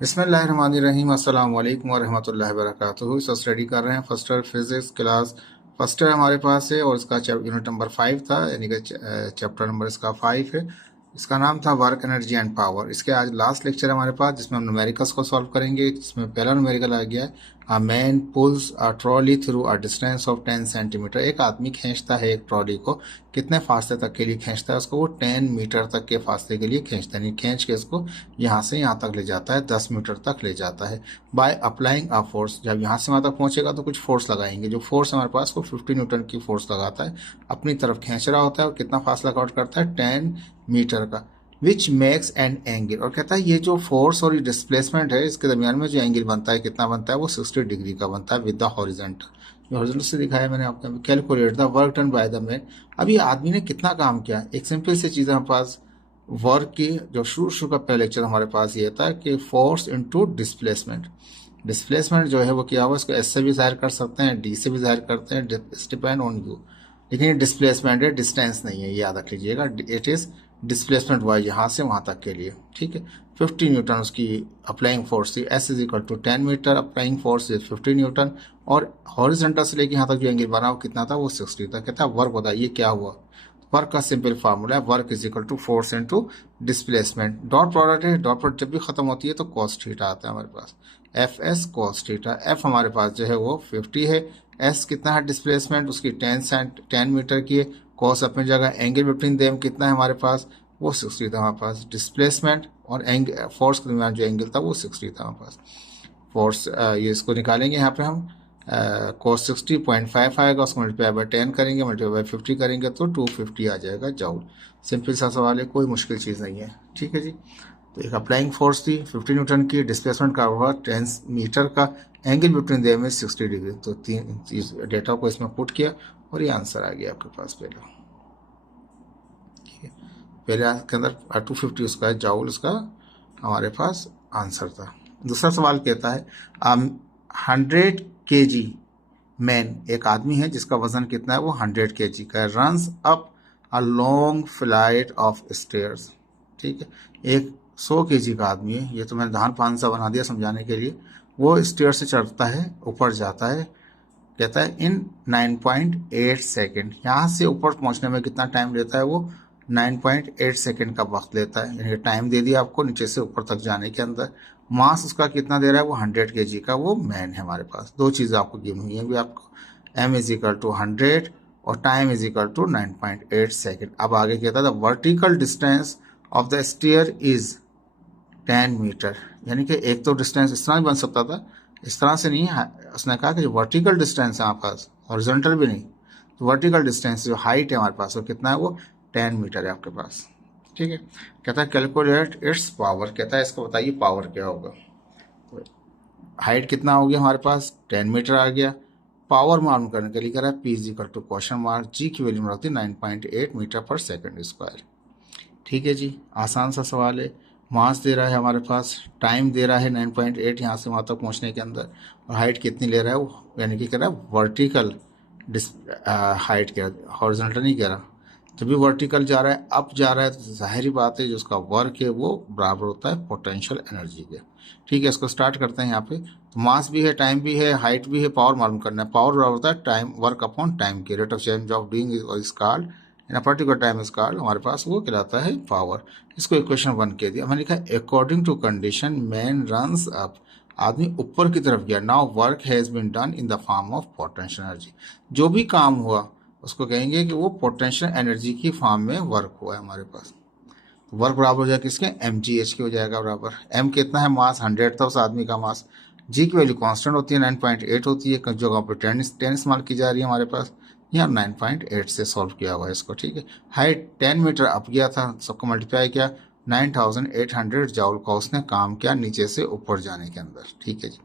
बिस्मिल्लाहिर्रहमानिर्रहीम अस्सलाम वालेकुम वरहमतुल्लाहि वबरकातुहू। सो स्टडी कर रहे हैं first year physics class first year हमारे पास है और इसका यूनिट नंबर 5 था, यानी कि चैप्टर नंबर इसका 5 है। इसका नाम था वर्क एनर्जी एंड पावर। इसके आज लास्ट लेक्चर है हमारे पास जिसमें हम न्यूमेरिकल्स को सॉल्व करेंगे। जिसमें पहला न्यूमेरिकल आ गया है a man pools a trolley through a distance of 10 centimetre. एक आदमी खींचता है एक ट्रॉली को, कितने फासले तक के लिए खींचता है उसको? वो 10 मीटर तक के फासले के लिए खींचता है, यानी खींच के इसको यहाँ से यहाँ तक ले जाता है, 10 मीटर तक ले जाता है। बाय अप्लाइंग अ फोर्स, जब यहाँ से वहाँ तक पहुँचेगा तो कुछ फोर्स लगाएंगे। जो फोर्स हमारे पास वो 50 न्यूटन की फोर्स लगाता है, अपनी तरफ खींच रहा होता है और कितना फासला कवर करता है? 10 मीटर का। विच मेक्स एन एंगल, और कहता है ये जो फोर्स और ये डिस्प्लेसमेंट है इसके दरमियान में जो एंगल बनता है कितना बनता है? वो 60 डिग्री का बनता है विद द हॉरिजॉन्टल। जो हॉरिजॉन्टल से दिखाया मैंने आपको। Calculate the work done by the man. अब ये आदमी ने कितना काम किया? एक सिंपल सी चीज़ हमारे पास वर्क की जो शुरू का पहला लेक्चर हमारे पास ये था कि फोर्स इनटू डिस्प्लेसमेंट। डिस्प्लेसमेंट जो है वो क्या हुआ? इसको एस से भी जाहिर कर सकते हैं, डी से भी जाहिर करते हैं, डिपेंड ऑन यू। लेकिन ये डिस्प्लेसमेंट है, डिस्टेंस नहीं है, ये याद रख लीजिएगा। इट इज डिस्प्लेसमेंट हुआ यहाँ से वहाँ तक के लिए, ठीक है। 50 न्यूटन उसकी अप्लाइंग फोर्स थी। S is equal to 10 metre, applying force is 50 newton, और हॉरिजॉन्टल से लेके यहाँ तक जो एंगल बना वो कितना था? वो 60 था। कहता है वर्क बताइए क्या हुआ? वर्क का सिंपल फार्मूला है work is equal to force into displacement. Dot product है, डॉट प्रोडक्ट जब भी खत्म होती है तो कॉस थीटा आता है हमारे पास। F S cos theta. F हमारे पास जो है वो 50 है। एस कितना है? डिस्प्लेसमेंट उसकी 10 मीटर की है। कॉस अपनी जगह, एंगल बिटवीन देम कितना है हमारे पास? वो 60 था हमारे पास। डिस्प्लेसमेंट और फोर्स के दरमियान जो एंगल था वो 60 था हमारे पास। फोर्स ये इसको निकालेंगे यहाँ पे हम। कोस 60.5 आएगा, उसको मल्टीप्लाई बाय 10 करेंगे, मल्टीप्लाई बाय 50 करेंगे तो 250 आ जाएगा जूल। सिंपल सा सवाल है, कोई मुश्किल चीज़ नहीं है, ठीक है जी। तो एक अप्लाइंग फोर्स थी 50 न्यूटन की, डिस्प्लेसमेंट का हुआ 10 मीटर का, एंगल बिटवीन देम में 60 डिग्री। तो तीन डेटा को इसमें पुट किया और ये आंसर आ गया आपके पास पहले, ठीक है। पहले के अंदर 250 उसका जूल उसका हमारे पास आंसर था। दूसरा सवाल कहता है 100 kg मैन, एक आदमी है जिसका वजन कितना है? वो 100 kg का है। Runs up a long flight of stairs, ठीक है। एक 100 kg का आदमी है, ये तो मैंने धान पान सा बना दिया समझाने के लिए। वो स्टेयर से चढ़ता है, ऊपर जाता है। कहता है इन 9.8 सेकेंड, यहाँ से ऊपर पहुँचने में कितना टाइम लेता है? वो 9.8 सेकेंड का वक्त लेता है, यानी टाइम दे दिया आपको नीचे से ऊपर तक जाने के अंदर। मास उसका कितना दे रहा है? वो 100 kg का वो मैन है हमारे पास। दो चीज़ें आपको गिवन हुई हैं भी आपको, m इज इक्वल टू 100 और time is equal to 9.8 second. अब आगे कहता था vertical distance of the stair is 10 metre, यानी कि एक तो डिस्टेंस इस तरह भी बन सकता था, इस तरह से नहीं है। उसने कहा कि जो वर्टिकल डिस्टेंस है हमारे पास, हॉरिजॉन्टल भी नहीं, तो वर्टिकल डिस्टेंस जो हाइट है हमारे पास वो कितना है? वो 10 मीटर है आपके पास, ठीक है। कहता है कैलकुलेट इट्स पावर, कहता है इसको बताइए पावर क्या होगा। तो हाइट कितना हो गया हमारे पास? 10 मीटर आ गया। पावर मालूम करने के लिए कह रहा है P is equal to question mark, G की वैल्यू में रखती है 9.8 मीटर पर सेकेंड स्क्वायर, ठीक है जी। आसान सा सवाल है। मास दे रहा है हमारे पास, टाइम दे रहा है 9.8 यहाँ से वहाँ तक पहुँचने के अंदर, और हाइट कितनी ले रहा है वो, यानी कि कह रहा है वर्टिकल हाइट कह रहा है, हॉरिजॉन्टल नहीं कह रहा। जब भी वर्टिकल जा रहा है, अप जा रहा है, तो जाहिर बात है जो उसका वर्क है वो बराबर होता है पोटेंशियल एनर्जी के, ठीक है। इसको स्टार्ट करते हैं यहाँ पे। तो मास भी है, टाइम भी है, हाइट भी है, पावर मालूम करना है। पावर बराबर होता है टाइम, वर्क अपॉन टाइम के, rate of change of doing is called in a particular time is called, हमारे पास वो कहलाता है पावर। इसको इक्वेशन 1 कह दिया। मैंने लिखा according to condition man runs up, आदमी ऊपर की तरफ गया। Now work has been done in the form of potential energy, जो भी काम हुआ उसको कहेंगे कि वो पोटेंशियल एनर्जी की फॉर्म में वर्क हुआ है हमारे पास। वर्क बराबर हो जाएगा किसके? mgh के हो जाएगा बराबर। m कितना है? मास 100 था उस आदमी का मास। g की वैल्यू कांस्टेंट होती है 9.8 होती है, जगह पर 10 इस्तेमाल की जा रही है हमारे पास। यहाँ 9.8 से सॉल्व किया हुआ है इसको, ठीक है। हाइट 10 मीटर अप गया था, सबको मल्टीप्लाई किया, 9800 जूल का उसने काम किया नीचे से ऊपर जाने के अंदर, ठीक है जी।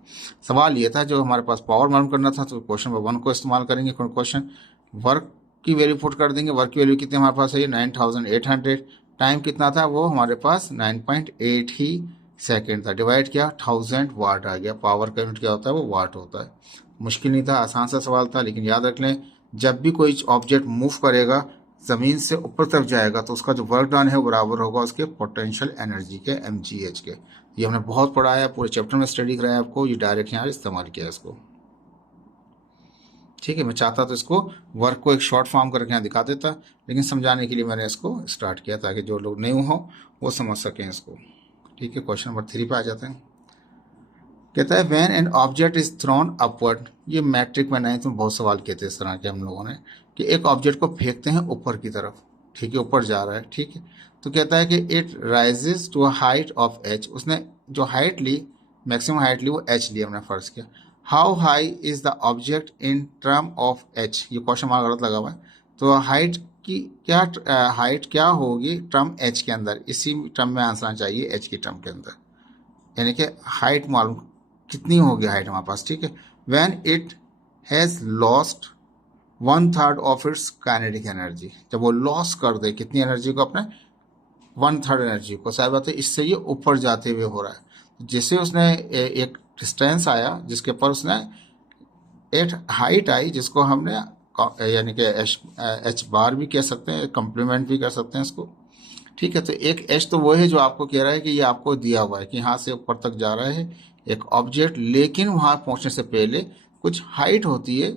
सवाल ये था जो हमारे पास पावर मालूम करना था, तो क्वेश्चन नंबर 1 को इस्तेमाल करेंगे। क्वेश्चन वर्क की वैल्यू पुट कर देंगे। वर्क की वैल्यू कितनी हमारे पास है? 9800। टाइम कितना था? वो हमारे पास 9.8 ही सेकेंड था। डिवाइड किया, 1000 वाट आ गया। पावर का यूनिट क्या होता है? वो वाट होता है। मुश्किल नहीं था, आसान सा सवाल था, लेकिन याद रख लें जब भी कोई ऑब्जेक्ट मूव करेगा ज़मीन से ऊपर तरफ जाएगा तो उसका जो वर्क डन है वो बराबर होगा उसके पोटेंशियल एनर्जी के mgh के। ये हमने बहुत पढ़ा है, पूरे चैप्टर में स्टडी कराया आपको, ये डायरेक्ट यहाँ इस्तेमाल किया है इसको। ठीक है, मैं चाहता तो इसको वर्क को एक शॉर्ट फॉर्म करके यहाँ दिखा देता, लेकिन समझाने के लिए मैंने इसको स्टार्ट किया ताकि जो लोग न्यू हो वो समझ सकें इसको। ठीक है, क्वेश्चन नंबर 3 पे आ जाते हैं। कहता है when an object is throne upward, ये मैट्रिक में नहीं तो बहुत सवाल किए थे इस तरह के हम लोगों ने, कि एक ऑब्जेक्ट को फेंकते हैं ऊपर की तरफ, ठीक है, ऊपर जा रहा है, ठीक है, तो कहता है कि it rises to a height of H, उसने जो हाइट ली, मैक्सिमम हाइट ली वो एच ली, हमने फर्ज किया। How high is the object in term of H, ये क्वेश्चन मार्क गलत लगा हुआ है, तो हाइट की क्या हाइट क्या होगी टर्म एच के अंदर, इसी टर्म में आंसर आना चाहिए एच की टर्म के अंदर, यानी कि हाइट मालूम कितनी होगी हाइट हमारे पास। ठीक है, when it has lost 1/3 of its kinetic energy, जब वो लॉस कर दे कितनी एनर्जी को, अपने 1/3 एनर्जी को, शायद बात है इससे ये ऊपर जाते हुए हो रहा है। जैसे उसने एक डिस्टेंस आया जिसके ऊपर उसने एक हाइट आई जिसको हमने यानी कि एच बार भी कह सकते हैं, कम्प्लीमेंट भी कर सकते हैं इसको। ठीक है, तो एक एच तो वो है जो आपको कह रहा है कि ये आपको दिया हुआ है कि यहाँ से ऊपर तक जा रहा है एक ऑब्जेक्ट, लेकिन वहाँ पहुँचने से पहले कुछ हाइट होती है,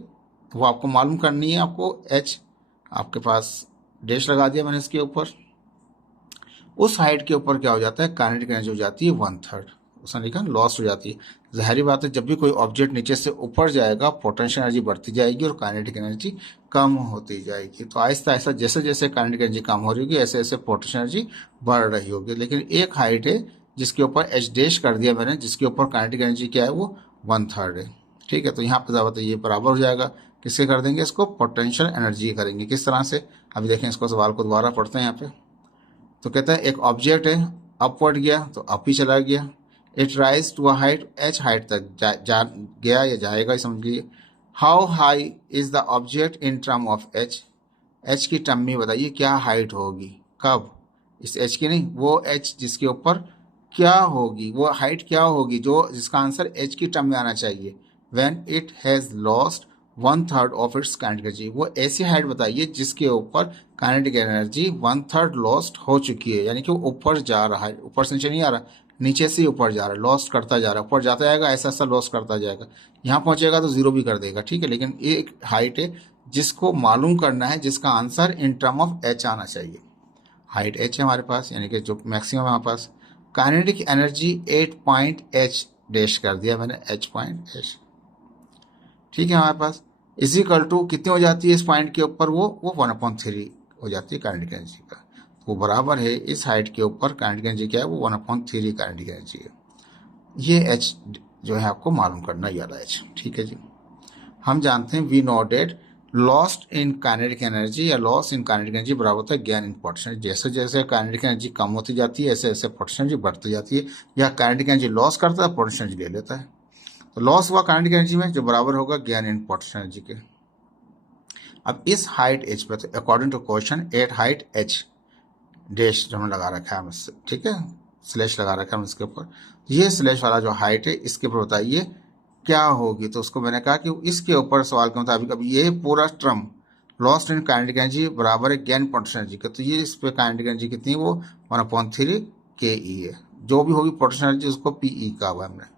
वो आपको मालूम करनी है। आपको एच आपके पास डैश लगा दिया मैंने इसके ऊपर, उस हाइट के ऊपर क्या हो जाता है, काइनेटिक एनर्जी हो जाती है 1/3, उसने लिखा लॉस्ट हो जाती है। जाहिर बात है जब भी कोई ऑब्जेक्ट नीचे से ऊपर जाएगा पोटेंशियल एनर्जी बढ़ती जाएगी और काइनेटिक एनर्जी कम होती जाएगी। तो आहिस्ता आहिस्ता जैसे जैसे काइनेटिक एनर्जी कम हो रही होगी ऐसे ऐसे पोटेंशियल एनर्जी बढ़ रही होगी। लेकिन एक हाइट है जिसके ऊपर एच डैश कर दिया मैंने, जिसके ऊपर काइनेटिक एनर्जी क्या है वो 1/3 है। ठीक है, तो यहाँ पर ज़्यादा ये बराबर हो जाएगा, किसके कर देंगे इसको, पोटेंशियल एनर्जी करेंगे। किस तरह से, अभी देखें इसको, सवाल को दोबारा पढ़ते हैं यहाँ पे। तो कहता है एक ऑब्जेक्ट है, अपवर्ड गया तो अप ही चला गया, it rise to a height, H height तक जा गया या जाएगा ही समझ लीजिए। How high is the object in term of H, H की टर्म में बताइए क्या हाइट होगी, कब, इस एच की नहीं, वो एच जिसके ऊपर क्या होगी, वो हाइट क्या होगी, जो जिसका आंसर एच की टर्म में आना चाहिए। When it has lost 1/3 of its kinetic energy, वो ऐसी हाइट बताइए जिसके ऊपर काइनेटिक एनर्जी 1/3 लॉस्ट हो चुकी है, यानी कि वो ऊपर जा रहा है, ऊपर से नीचे नहीं आ रहा, नीचे से ऊपर जा रहा है, लॉस्ट करता जा रहा है, ऊपर जाता जाएगा, ऐसा ऐसा लॉस करता जाएगा, यहाँ पहुंचेगा तो जीरो भी कर देगा। ठीक है, लेकिन एक हाइट है जिसको मालूम करना है, जिसका answer in term of H आना चाहिए। हाइट एच है हमारे पास, यानी कि जो मैक्सिमम है हमारे पास। Kinetic energy 8 point H dash कर दिया मैंने, एच पॉइंट एच। ठीक है, हमारे पास इज इक्वल टू कितनी हो जाती है इस पॉइंट के ऊपर, वो 1/3 हो जाती है काइनेटिक एनर्जी का। वो बराबर है इस हाइट के ऊपर काइनेटिक एनर्जी क्या है, वो 1/3 काइनेटिक एनर्जी है। ये एच जो है आपको मालूम करना, ये वाला एच। ठीक है जी, हम जानते हैं we know that lost in kinetic energy या लॉस इन काइनेटिक एनर्जी बराबर होता है गेन इन पोटेंशियल एनर्जी। जैसे जैसे काइनेटिक एनर्जी कम होती जाती है ऐसे ऐसे पोटेंशियल एनर्जी बढ़ती जाती है, या काइनेटिक एनर्जी लॉस करता है पोटेंशियल एनर्जी ले लेता है। तो लॉस हुआ काइनेटिक एनर्जी में जो बराबर होगा गेन इन पोटेंशियल एनर्जी के। अब इस हाइट एच पे, तो according to question at height H dash जो हमने लगा रखा है हमसे, ठीक है, स्लैश लगा रखा है इसके ऊपर, ये स्लैश वाला जो हाइट है इसके ऊपर बताइए क्या होगी। तो उसको मैंने कहा कि इसके ऊपर सवाल के मुताबिक अब ये पूरा term lost in kinetic energy बराबर है गेन पोटेंशियल एनर्जी का, तो ये इस पे काइनेटिक एनर्जी कितनी है, वो 1/3 के ई है, जो भी होगी पोटेंशियल एनर्जी उसको पी ई का हुआ हमने।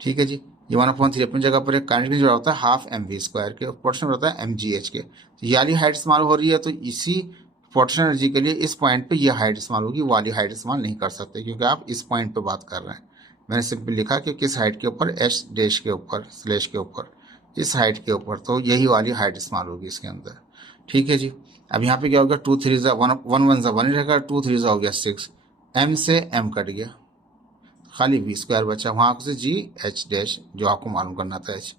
ठीक है जी, ये 1/3 अपनी जगह पर है। काइनेटिक एनर्जी होता है हाफ एम वी स्क्वायर के, पोटेंशियल होता है एम जी एच के। तो ये वाली हाइट इस्तेमाल हो रही है, तो इसी पोटेंशियल एनर्जी के लिए इस पॉइंट पे ये हाइट इस्तेमाल होगी, वाली हाइट इस्तेमाल नहीं कर सकते क्योंकि आप इस पॉइंट पे बात कर रहे हैं। मैंने सिंपल लिखा कि किस हाइट के ऊपर, एच डैश के ऊपर, स्लैश के ऊपर, इस हाइट के ऊपर, तो यही वाली हाइट इस्तेमाल होगी इसके अंदर। ठीक है जी, अब यहाँ पे क्या होगा, 2 3 1 1 1 ही रहेगा, 2 3 हो गया 6, एम से एम कट गया, खाली वी स्क्वायर बचा, वहाँ से जी एच डैश जो आपको मालूम करना था एच,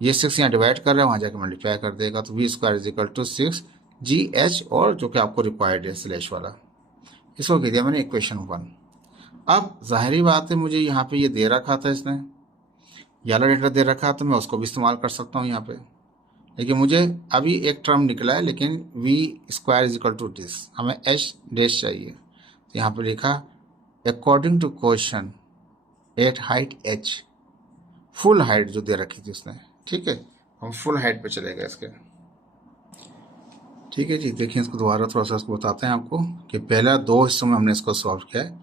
ये 6 यहाँ डिवाइड कर रहे हैं, वहाँ जाकर मल्टीप्लाई कर देगा, तो V square is equal to 6 G H, और जो कि आपको रिक्वायर्ड है स्लैश वाला, इसको कह दिया मैंने इक्वेशन 1। अब जाहिर बात है मुझे यहाँ पे ये दे रखा था इसने, वाला डेटा दे रखा, तो मैं उसको भी इस्तेमाल कर सकता हूँ यहाँ पे, लेकिन मुझे अभी एक टर्म निकला है, लेकिन V square is equal to this, हमें एच डैश चाहिए। तो यहाँ पे लिखा according to question at height H, full height जो दे रखी थी उसने। ठीक है, हम फुल हाइट पे चले गए इसके। ठीक है जी, देखिए इसको दोबारा थोड़ा सा इसको बताते हैं आपको कि पहला 2 हिस्सों में हमने इसको सॉल्व किया है।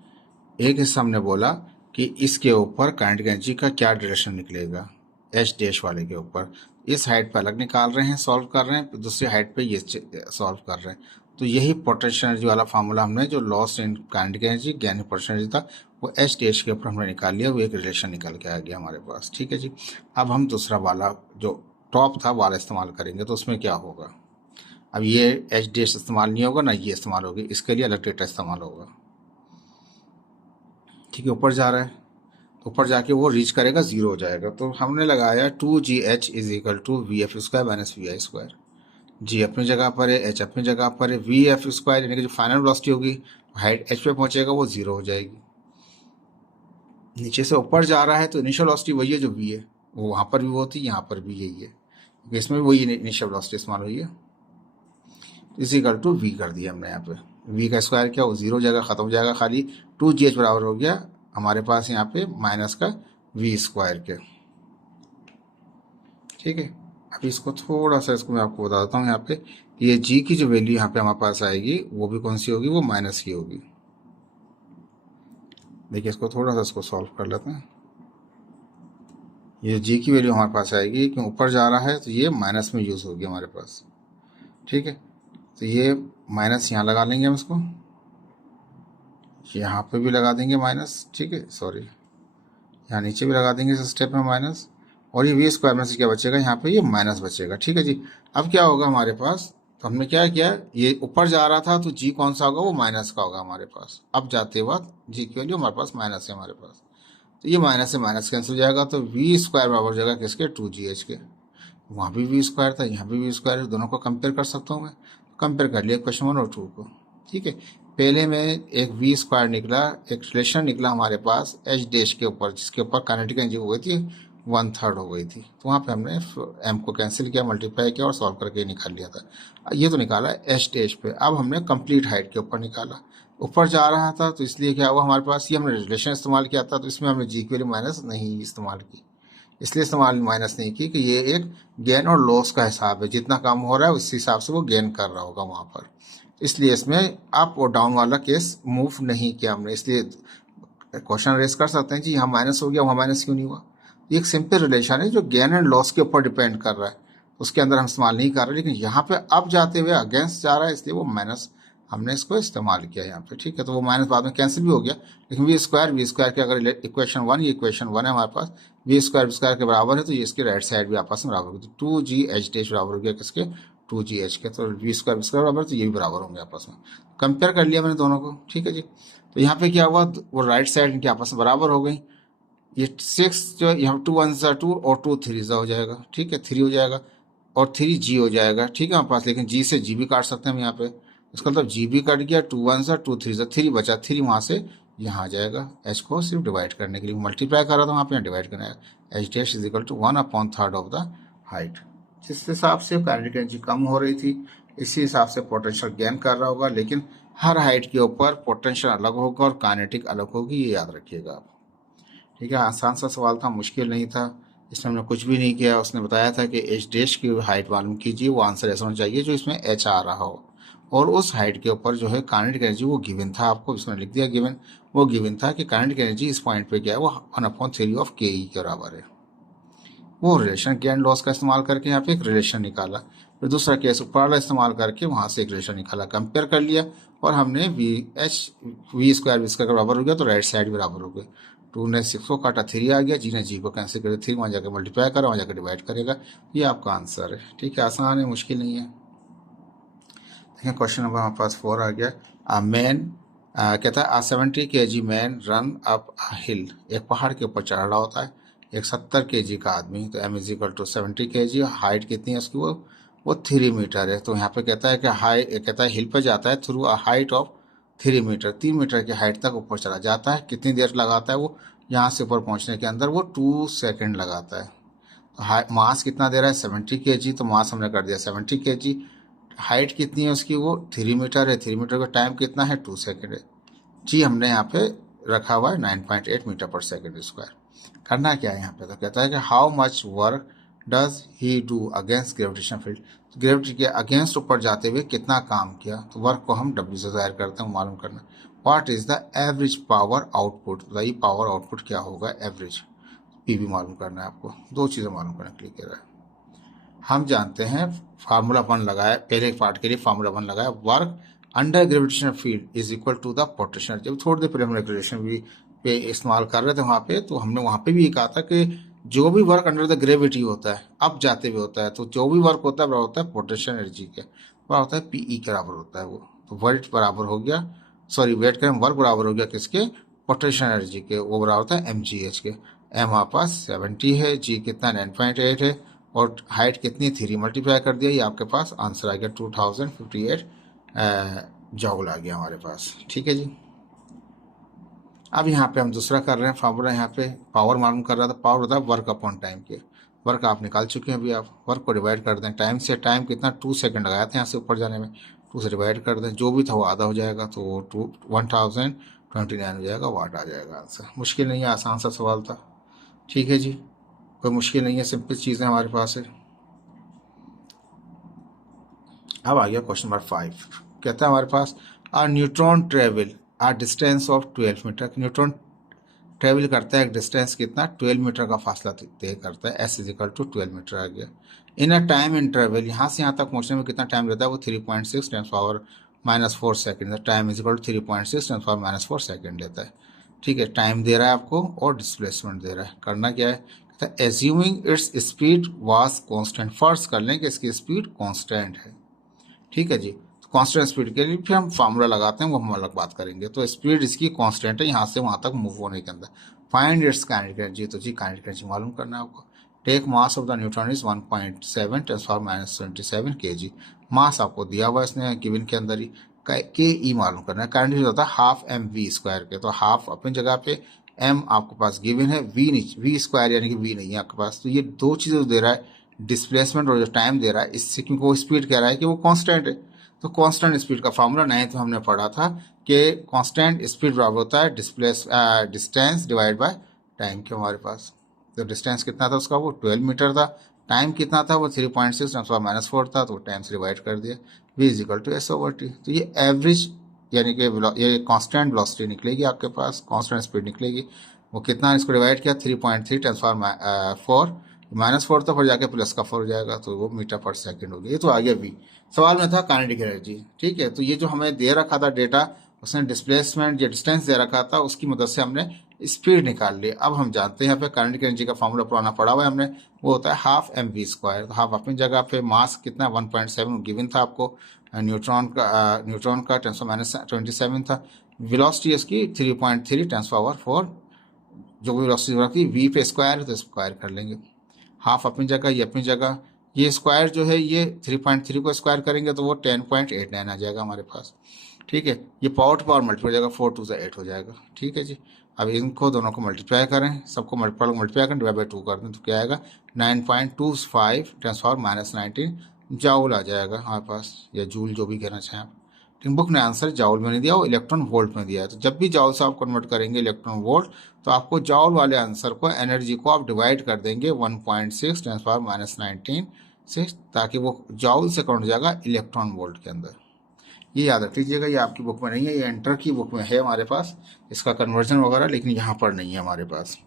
एक हिस्सा हमने बोला कि इसके ऊपर काइनेटिक एनर्जी का क्या डायरेक्शन निकलेगा, एच डैश वाले के ऊपर। इस हाइट पे अलग निकाल रहे हैं, सॉल्व कर रहे हैं, दूसरी हाइट पे ये सॉल्व कर रहे हैं। तो यही पोटेंशियल एनर्जी वाला फार्मूला हमने जो loss in kinetic energy gain potential energy था वो एच डैश के ऊपर हमने निकाल लिया, वो एक रिलेशन निकल के आ गया हमारे पास। ठीक है जी, अब हम दूसरा वाला जो टॉप था वाला इस्तेमाल करेंगे। तो उसमें क्या होगा, अब ये एच डैश इस्तेमाल नहीं होगा ना ये इस्तेमाल होगी, इसके लिए अलग डेटा इस्तेमाल होगा। ठीक है, ऊपर जा रहा है तो ऊपर जाके वो रीच करेगा, 0 हो जाएगा। तो हमने लगाया 2GH is equal to V F square minus V I square. G अपनी जगह पर है, एच अपनी जगह पर है, वी एफ स्क्वायर यानी कि जो फाइनल वेलोसिटी होगी हाइट एच पे पहुंचेगा वो 0 हो जाएगी। नीचे से ऊपर जा रहा है तो इनिशियल वेलोसिटी वही है जो वी है, वो वहाँ पर भी वो थी, यहाँ पर भी यही है, इसमें भी वही इनिशियल वेलोसिटी इस्तेमाल हुई है। इज इक्वल टू वी कर दिया हमने यहाँ पे, वी का स्क्वायर क्या वो 0 हो जाएगा, खत्म हो जाएगा, खाली 2GH बराबर हो गया हमारे पास यहाँ पे माइनस का वी स्क्वायर के। ठीक है, अब इसको थोड़ा सा इसको मैं आपको बता देता हूँ। यहाँ पे ये जी की जो वैल्यू यहाँ पे हमारे पास आएगी वो भी कौन सी होगी, वो माइनस की होगी। देखिए इसको थोड़ा सा इसको सॉल्व कर लेते हैं। ये जी की वैल्यू हमारे पास आएगी क्यों ऊपर जा रहा है तो ये माइनस में यूज़ होगी हमारे पास। ठीक है, तो ये माइनस यहाँ लगा लेंगे हम इसको, यहाँ पे भी लगा देंगे माइनस। ठीक है, सॉरी यहाँ नीचे भी लगा देंगे इस स्टेप में माइनस, और ये वी स्क्वायर में से क्या बचेगा, यहाँ पे ये माइनस बचेगा। ठीक है जी, अब क्या होगा हमारे पास, तो हमने क्या किया, ये ऊपर जा रहा था तो जी कौन सा होगा, वो माइनस का होगा हमारे पास। अब जाते वक्त जी की वैल्यू हमारे पास माइनस है हमारे पास, तो ये माइनस से माइनस कैंसिल हो जाएगा, तो वी स्क्वायर बराबर हो जाएगा किसके, 2GH के। वहाँ भी वी स्क्वायर था, यहाँ भी वी स्क्वायर है, दोनों को कंपेयर कर सकता हूँ मैं। कंपेयर कर लिया क्वेश्चन 1 और 2 को। ठीक है, पहले में एक वी स्क्वायर निकला, एक रिलेशन निकला हमारे पास एच डैश के ऊपर, जिसके ऊपर काइनेटिक एनर्जी हो गई थी 1/3 हो गई थी। तो वहाँ पे हमने एम को कैंसिल किया, मल्टीप्लाई किया और सॉल्व करके निकाल लिया था। ये तो निकाला एच डैश पे। अब हमने कंप्लीट हाइट के ऊपर निकाला, ऊपर जा रहा था तो इसलिए क्या हुआ हमारे पास, ये हमने रिलेशन इस्तेमाल किया था, तो इसमें हमने जी की वैल्यू माइनस नहीं इस्तेमाल की, इसलिए इस्तेमाल माइनस नहीं की कि ये एक गेन और लॉस का हिसाब है, जितना कम हो रहा है उस हिसाब से वो गेन कर रहा होगा वहाँ पर, इसलिए इसमें अप और डाउन वाला केस मूव नहीं किया हमने। इसलिए क्वेश्चन रेस कर सकते हैं जी यहाँ माइनस हो गया वहाँ माइनस क्यों नहीं हुआ। ये एक सिंपल रिलेशन है जो गेन एंड लॉस के ऊपर डिपेंड कर रहा है, उसके अंदर हम इस्तेमाल नहीं कर रहे, लेकिन यहाँ पे अब जाते हुए अगेंस्ट जा रहा है इसलिए वो माइनस हमने इसको इस्तेमाल किया यहाँ पे। ठीक है, तो वो माइनस बाद में कैंसिल भी हो गया, लेकिन वी स्क्वायर के अगर इक्वेशन 1, ये इक्वेशन 1 है हमारे पास, वी स्क्वायर के बराबर है, तो ये इसकी राइट साइड भी आपस में बराबर होगी, तो 2GH डैश बराबर हो गया किसके, 2GH के। तो वी स्क्वायर बराबर, तो ये भी बराबर होंगे आपस में। कंपेयर कर लिया मैंने दोनों को। ठीक है जी, तो यहाँ पे क्या हुआ, वो राइट साइड इनके आपस में बराबर हो गई। ये 6 जो यहाँ 2 1 2 और 2 3 हो जाएगा। ठीक है, 3 हो जाएगा और 3G हो जाएगा। ठीक है हमारे पास, लेकिन जी से जी भी काट सकते हैं हम यहाँ पे, इसका मतलब जी भी कट गया, 2 1 2 3 3 बचा, 3 वहाँ से यहाँ आ जाएगा। एच को सिर्फ डिवाइड करने के लिए मल्टीप्लाई कर रहा था, वहाँ पे डिवाइड करना है। H dash is equal to 1/3 of the height. जिस हिसाब से काइनेटिक एनर्जी कम हो रही थी इसी हिसाब से पोटेंशियल गेन कर रहा होगा, लेकिन हर हाइट के ऊपर पोटेंशियल अलग होगा और काइनेटिक अलग होगी, ये याद रखिएगा आप। ठीक है, आसान सा सवाल था, मुश्किल नहीं था, इसमें हमने कुछ भी नहीं किया। उसने बताया था कि एच डैश की हाइट मालूम कीजिए, वो आंसर ऐसा होना चाहिए जो इसमें एच आ रहा हो, और उस हाइट के ऊपर जो है काइनेटिक एनर्जी वो गिवन था आपको, इसमें लिख दिया गिवन, वो गिवन था कि काइनेटिक एनर्जी इस पॉइंट पे क्या है, वो 1/3 ऑफ के ई के बराबर है। वो रिलेशन गेन लॉस का इस्तेमाल करके यहाँ पे एक रिलेशन निकाला, फिर दूसरा केस ऊपर वाला इस्तेमाल करके वहाँ से एक रिलेशन निकाला, कंपेयर कर लिया, और हमने वी स्क्वायर बराबर हो गया, तो राइट साइड बराबर हो गई। 2 ने 6 को काटा, 3 आ गया, जी ने जी को कैंसिल कर, 3 वहाँ जाकर मल्टीप्लाई करा, वहाँ जाकर डिवाइड करेगा, ये आपका आंसर है। ठीक है, आसान है, मुश्किल नहीं है। देखिए क्वेश्चन नंबर हमारे पास 4 आ गया। आ मैन कहता है 70 kg man run up a hill, एक पहाड़ के ऊपर चढ़ रहा होता है एक 70 kg का आदमी, तो m is equal to 70 kg, height कितनी है उसकी, वो 3 मीटर है। तो यहाँ पे कहता है कि कहता है हिल पे जाता है through a height of 3 metre, 3 metre की हाइट तक ऊपर चला जाता है। कितनी देर लगाता है वो यहाँ से ऊपर पहुँचने के अंदर, वो 2 सेकेंड लगाता है। तो मास कितना दे रहा है 70 kg, तो मास हमने कर दिया 70 kg। हाइट कितनी है उसकी, वो 3 मीटर है, 3 मीटर का टाइम कितना है 2 सेकेंड है। जी हमने यहाँ पे रखा हुआ है 9.8 मीटर पर सेकेंड स्क्वायर। करना क्या है यहाँ पे, तो कहता है कि how much work does he do against gravitation field, gravity के अगेंस्ट ऊपर जाते हुए कितना काम किया, तो वर्क को हम W से जाहिर करते हैं, मालूम करना। What is the average power output, बताइए पावर आउटपुट क्या होगा, एवरेज PV मालूम करना है आपको, दो चीज़ें मालूम करने के लिए कह रहा है। हम जानते हैं फार्मूला 1 लगाया, पहले पार्ट के लिए फार्मूला 1 लगाया, work under gravitational field is equal to the potential. जब थोड़ी देर पहले हम ग्रेविटेशन भी पे इस्तेमाल कर रहे थे वहाँ पे, तो हमने वहाँ पे भी ये कहा था कि जो भी वर्क अंडर द ग्रेविटी होता है, अब जाते हुए होता है, तो जो भी वर्क होता है बराबर होता है पोटेंशियल एनर्जी के, बराबर होता है PE के बराबर होता है वो। तो वेट बराबर हो गया, सॉरी वेट का वर्क बराबर हो गया किसके, पोटेंशियल एनर्जी के, वो बराबर होता है mgh के। m हमारे पास 70 है, g कितना 9.8 है, और हाइट कितनी 3 मल्टीप्लाई कर दिया, ये आपके पास आंसर आ गया 2058 जूल आ गया हमारे पास। ठीक है जी। अब यहाँ पे हम दूसरा कर रहे हैं फार्मूला, यहाँ पे पावर मालूम कर रहा था, पावर होता है वर्क अपॉन टाइम के, वर्क आप निकाल चुके हैं अभी, आप वर्क को डिवाइड कर दें टाइम से, टाइम कितना 2 सेकंड लगाया था यहाँ से ऊपर जाने में, 2 से डिवाइड कर दें, जो भी था वो आधा हो जाएगा, तो 1029 हो जाएगा, वाट आ जाएगा आंसर। मुश्किल नहीं है, आसान सा सवाल था। ठीक है जी, कोई मुश्किल नहीं है, सिंपल चीज़ें हमारे पास है। अब आ गया क्वेश्चन नंबर 5, कहता है हमारे पास a neutron travel a distance of 12 metre, neutron travel करता है एक डिस्टेंस कितना 12 मीटर का फासला तय करता है, S is equal to 12 metre आ गया। इन अ टाइम इंटरवल, यहाँ से यहाँ तक पहुँचने में कितना टाइम लेता है, वो 3.6 ×10⁻⁴ second, time is equal to 3.6 ×10⁻⁴ second लेता है। ठीक है, टाइम दे रहा है आपको और डिस्प्लेसमेंट दे रहा है, करना क्या है, assuming its speed was constant, फर्ज कर लें कि इसकी स्पीड कांस्टेंट है। ठीक है जी, तो कांस्टेंट स्पीड के लिए फिर हम फार्मूला लगाते हैं, वो हम अलग बात करेंगे। तो स्पीड इसकी कांस्टेंट है, यहाँ से वहाँ तक मूव होने के अंदर। फाइंड इट्स काइनेटिक एनर्जी, तो जी काइनेटिक एनर्जी मालूम करना है आपको। Take mass of the neutron is 1.7 ×10⁻27 kg, mass आपको दिया हुआ इसने गिवन के अंदर ही, के ई मालूम करना है। काइनेटिक होता है हाफ mv² के, तो हाफ अपनी जगह पे, m आपके पास गिवन है, v² यानी कि v नहीं है आपके पास, तो ये दो चीज़ें दे रहा है, डिस्प्लेसमेंट और जो टाइम दे रहा है, इससे क्योंकि वो स्पीड कह रहा है कि वो कांस्टेंट है, तो कांस्टेंट स्पीड का फार्मूला 9th में हमने पढ़ा था कि कांस्टेंट स्पीड बराबर होता है डिस्टेंस डिवाइड बाय टाइम के हमारे पास। तो डिस्टेंस कितना था उसका, वो 12 मीटर था, टाइम कितना था, वो 3.6 ×10⁻⁴ था, तो टाइम से डिवाइड कर दिया, v is equal to s/t। तो ये एवरेज यानी कि ये कांस्टेंट वेलोसिटी निकलेगी आपके पास, कांस्टेंट स्पीड निकलेगी, वो कितना, इसको डिवाइड किया 3.3 ×10⁻⁴, -4 तो फिर जाके प्लस का 4 हो जाएगा, तो वो मीटर पर सेकंड हो गया। ये तो आ गया v। सवाल में था काइनेटिक एनर्जी। ठीक है, तो ये जो हमें दे रखा था डेटा, उसने डिस्प्लेसमेंट या डिस्टेंस दे रखा था, उसकी मदद से हमने स्पीड निकाल ली। अब हम जानते हैं यहाँ पे काइनेटिक एनर्जी का फार्मूला पुराना पड़ा हुआ है हमने, वो होता है हाफ mv²। तो हाफ अपनी जगह पे, मास कितना 1.7 गिवन था आपको, न्यूट्रॉन का 10⁻27 था, वेलोसिटी इसकी 3.3 ×10⁴, जो भी वेलोसिटी रखी v पे स्क्वायर है तो स्क्वायर कर लेंगे, हाफ अपनी जगह, ये अपनी जगह, ये स्क्वायर जो है ये 3.3 को स्क्वायर करेंगे तो वो 10.89 आ जाएगा हमारे पास। ठीक है, ये पावर मल्टीप्लाई हो जाएगा, 4 2 8 हो जाएगा। ठीक है जी, अब इनको दोनों को मल्टीप्लाई करें, सबको मल्टीप्लाई करें, डिवाइड बाई 2 कर दें, तो क्या आएगा 9.25 ×10⁻⁻19 जाउल आ जाएगा हमारे पास, या जूल जो भी कहना चाहें आप। लेकिन बुक ने आंसर जाउल में नहीं दिया, वो इलेक्ट्रॉन वोल्ट में दिया है। तो जब भी जाउल से आप कन्वर्ट करेंगे इलेक्ट्रॉन वोल्ट, तो आपको जाउल वाले आंसर को, एनर्जी को आप डिवाइड कर देंगे 1.6 ×10⁻⁹ से, ताकि वो जाउल से कन्वर्ट हो जाएगा इलेक्ट्रॉन वोल्ट के अंदर। ये याद रख लीजिएगा, ये आपकी बुक में नहीं है, ये एंटर की बुक में है हमारे पास इसका कन्वर्जन वगैरह, लेकिन यहाँ पर नहीं है हमारे पास,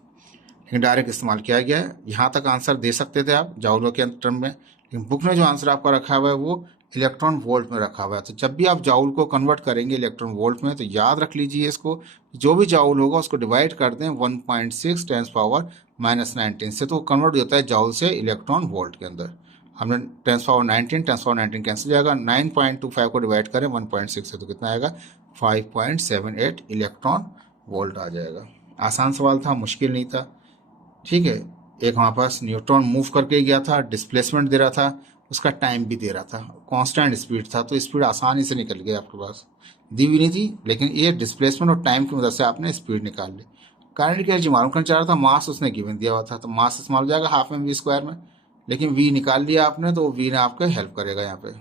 लेकिन डायरेक्ट इस्तेमाल किया गया है। यहाँ तक आंसर दे सकते थे आप जाउलों के टर्म में, लेकिन बुक में जो आंसर आपका रखा हुआ है वो इलेक्ट्रॉन वोल्ट में रखा हुआ है। तो जब भी आप जाउल को कन्वर्ट करेंगे इलेक्ट्रॉन वोल्ट में, तो याद रख लीजिए इसको, जो भी जाउल होगा उसको डिवाइड कर दें 1.6 ×10⁻⁻19 से, तो वो कन्वर्ट होता है जाउल से इलेक्ट्रॉन वोल्ट के अंदर। हमने 10⁻19 कैंसिल जाएगा, 9.25 को डिवाइड करें 1.6 से, तो कितना आएगा 5.78 इलेक्ट्रॉन वोल्ट आ जाएगा। आसान सवाल था, मुश्किल नहीं था। ठीक है, एक हमारे पास न्यूट्रॉन मूव करके गया था, डिस्प्लेसमेंट दे रहा था, उसका टाइम भी दे रहा था, कांस्टेंट स्पीड था, तो स्पीड आसानी से निकल गई आपके पास, दी भी नहीं थी, लेकिन ये डिस्प्लेसमेंट और टाइम की मदद से आपने स्पीड निकाल ली। काइनेटिक एनर्जी मालूम करना चाह रहा था, मास उसने गिवन दिया हुआ था, तो मास इस्तेमाल हो जाएगा हाफ mv² में, लेकिन v निकाल लिया आपने, तो v ने आपको हेल्प करेगा यहाँ पे।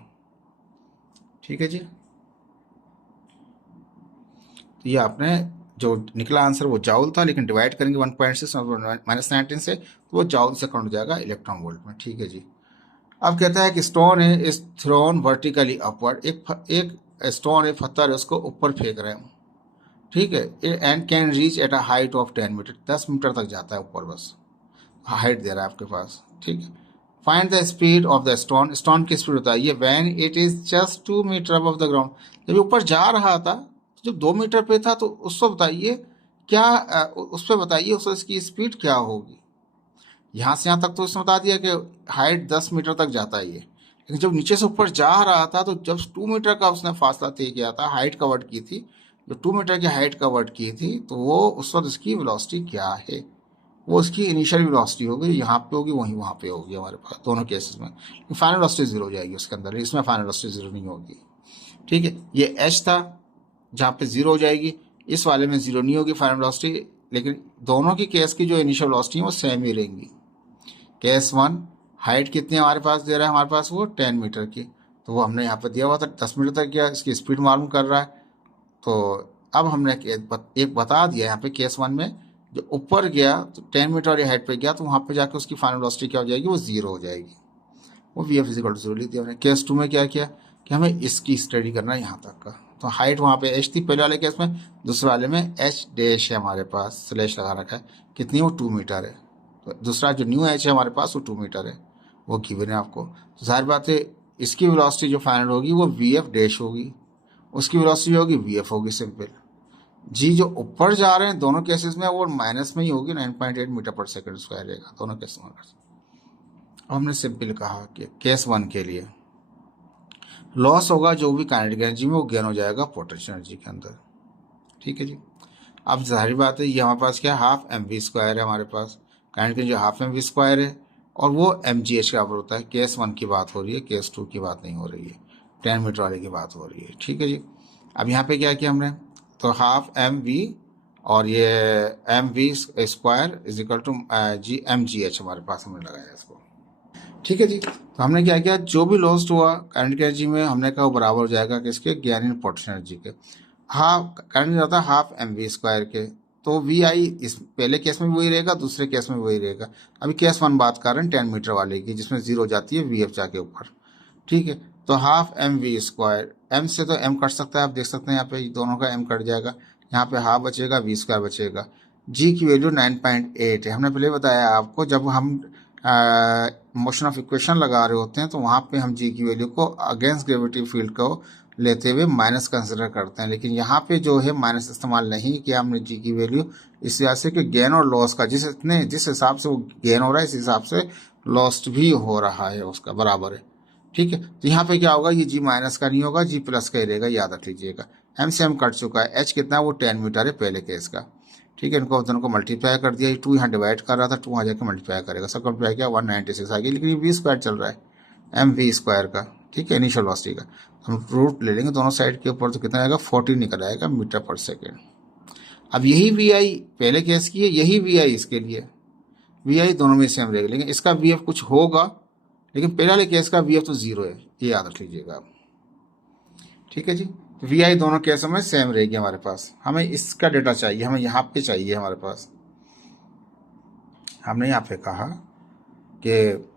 ठीक है जी, तो ये आपने जो निकला आंसर वो जाउल था, लेकिन डिवाइड करेंगे 1.6 -19 से तो वो जाउल से काउंट हो जाएगा इलेक्ट्रॉन वोल्ट में। ठीक है जी। अब कहता है कि स्टोन है इज थ्रोन वर्टिकली अपवर्ड, एक स्टोन है, पत्थर है, उसको ऊपर फेंक रहे हैं। ठीक है, and can reach at a height of 10 metre, 10 metre तक जाता है ऊपर, बस हाइट दे रहा है आपके पास। ठीक है, find the speed of the stone, stone की स्पीड बताइए when it is just 2 metre above the ground, जब ऊपर जा रहा था, जब 2 मीटर पे था, तो उसको बताइए क्या, उस पर बताइए उसकी स्पीड क्या होगी। यहाँ से यहाँ तक तो उसने बता दिया कि हाइट 10 मीटर तक जाता है ये, लेकिन जब नीचे से ऊपर जा रहा था, तो जब 2 मीटर का उसने फासला तय किया था, हाइट कवर्ड की थी, जो 2 मीटर की हाइट कवर्ड की थी, तो वो उस वक्त उसकी वेलोसिटी क्या है, वो उसकी इनिशियल वेलोसिटी होगी, यहाँ पे होगी वहीं वहाँ पे होगी हमारे पास दोनों केसेस में। फाइनल वेलोसिटी जीरो हो जाएगी उसके अंदर, इसमें फाइनल वेलोसिटी जीरो नहीं होगी। ठीक है, ये एच था जहाँ पे जीरो हो जाएगी, इस वाले में जीरो नहीं होगी फाइनल वेलोसिटी, लेकिन दोनों की केस की जो इनिशियल वेलोसिटी है वो सेम ही रहेंगी। केस वन हाइट कितनी हमारे पास दे रहा है, हमारे पास वो 10 मीटर की, तो वो हमने यहाँ पर दिया हुआ था 10 मीटर तक गया, इसकी स्पीड मालूम कर रहा है। तो अब हमने एक बता दिया यहाँ पे केस वन में, जो ऊपर गया तो 10 मीटर वाली हाइट पे गया, तो वहाँ पे जाके उसकी फाइनल वेलोसिटी क्या हो जाएगी, वो जीरो हो जाएगी, वो V F is equal to zero ली थी हमने। केस टू में क्या किया कि हमें इसकी स्टडी करना है यहाँ तक का, तो हाइट वहाँ पे एच थी पहले वाले केस में, दूसरे वाले में एच डैश है हमारे पास, स्लैश लगा रखा है, कितनी, वो 2 मीटर है। तो दूसरा जो न्यू एच है हमारे पास वो 2 मीटर है, वो गिवन है आपको। तो जाहिर बात है इसकी वेलोसिटी जो फाइनल होगी वो वी एफ डैश होगी, उसकी वेलोसिटी होगी वी एफ होगी, सिंपल। जी जो ऊपर जा रहे हैं दोनों केसेस में वो माइनस में ही होगी, 9.8 मीटर पर सेकंड स्क्वायर रहेगा दोनों केस में। अब हमने सिंपल कहा कि केस वन के लिए लॉस होगा जो भी काइनेटिक एनर्जी में, वो गेन हो जाएगा पोटेंशियल एनर्जी के अंदर। ठीक है जी। अब जाहिर बात है ये हमारे पास क्या, हाफ एम वी स्क्वायर है हमारे पास, kinetic energy half M V square है, और वो एम जी एच के बराबर होता है। केस वन की बात हो रही है, केस टू की बात नहीं हो रही है, 10 मीटर वाले की बात हो रही है। ठीक है जी। अब यहाँ पे क्या किया हमने, तो हाफ एम वी और ये M V square is equal to G M G H हमारे पास हमने लगाया इसको। ठीक है जी। तो हमने क्या किया, जो भी लॉस्ट हुआ करंट एनर्जी में, हमने कहा वो बराबर हो जाएगा किसके, गेन इन पोटेंशियल एनर्जी के। हाफ करंट होता है हाफ एम वी स्क्वायर के, तो वी आई इस पहले केस में भी वही रहेगा, दूसरे केस में भी वही रहेगा। अभी केस वन बात कर रहे हैं 10 मीटर वाले की, जिसमें जीरो जाती है वी एफ जाके ऊपर। ठीक है, तो half M V square, M से तो एम कट सकता है, आप देख सकते हैं यहाँ पे दोनों का एम कट जाएगा, यहाँ पे हाफ बचेगा, वी स्क्वायर बचेगा। जी की वैल्यू 9.8 है, हमने पहले बताया आपको, जब हम मोशन ऑफ इक्वेशन लगा रहे होते हैं तो वहाँ पे हम जी की वैल्यू को अगेंस्ट ग्रेविटी फील्ड को लेते हुए माइनस कंसिडर करते हैं, लेकिन यहाँ पे जो है माइनस इस्तेमाल नहीं किया हमने जी की वैल्यू, इस वजह से कि गेन और लॉस का जिस हिसाब से वो गेन हो रहा है, इस हिसाब से लॉस्ट भी हो रहा है, उसका बराबर है। ठीक है, तो यहाँ पे क्या होगा, ये जी माइनस का नहीं होगा, जी प्लस का ही रहेगा, याद रख लीजिएगा। एम से एम कट चुका है, एच कितना है, वो 10 मीटर है पहले केस का। ठीक है, इनको दोनों को मल्टीप्लाई कर दिया, ये 2 यहाँ डिवाइड कर रहा था, 2 वहाँ जाकर मल्टीप्लाई करेगा, सब मल्टीप्लाई किया 196 आ गया, लेकिन ये वी स्क्वायर चल रहा है, एम वी स्क्वायर का। ठीक है, इनिशियल वेलोसिटी का हम रूट ले लेंगे दोनों साइड के ऊपर, तो कितना आएगा, 40 निकल आएगा मीटर पर सेकेंड। अब यही वी आई पहले केस की है, यही वी आई इसके लिए, वी आई दोनों में सेम रहेगा, लेकिन इसका वी एफ कुछ होगा, लेकिन पहले वाले केस का वी एफ तो जीरो है, ये याद रख लीजिएगा आप। ठीक है जी, वी आई दोनों केसों में सेम रहेगी हमारे पास। हमें इसका डेटा चाहिए, हमें यहाँ पे चाहिए हमारे पास। हमने यहाँ पे कहा कि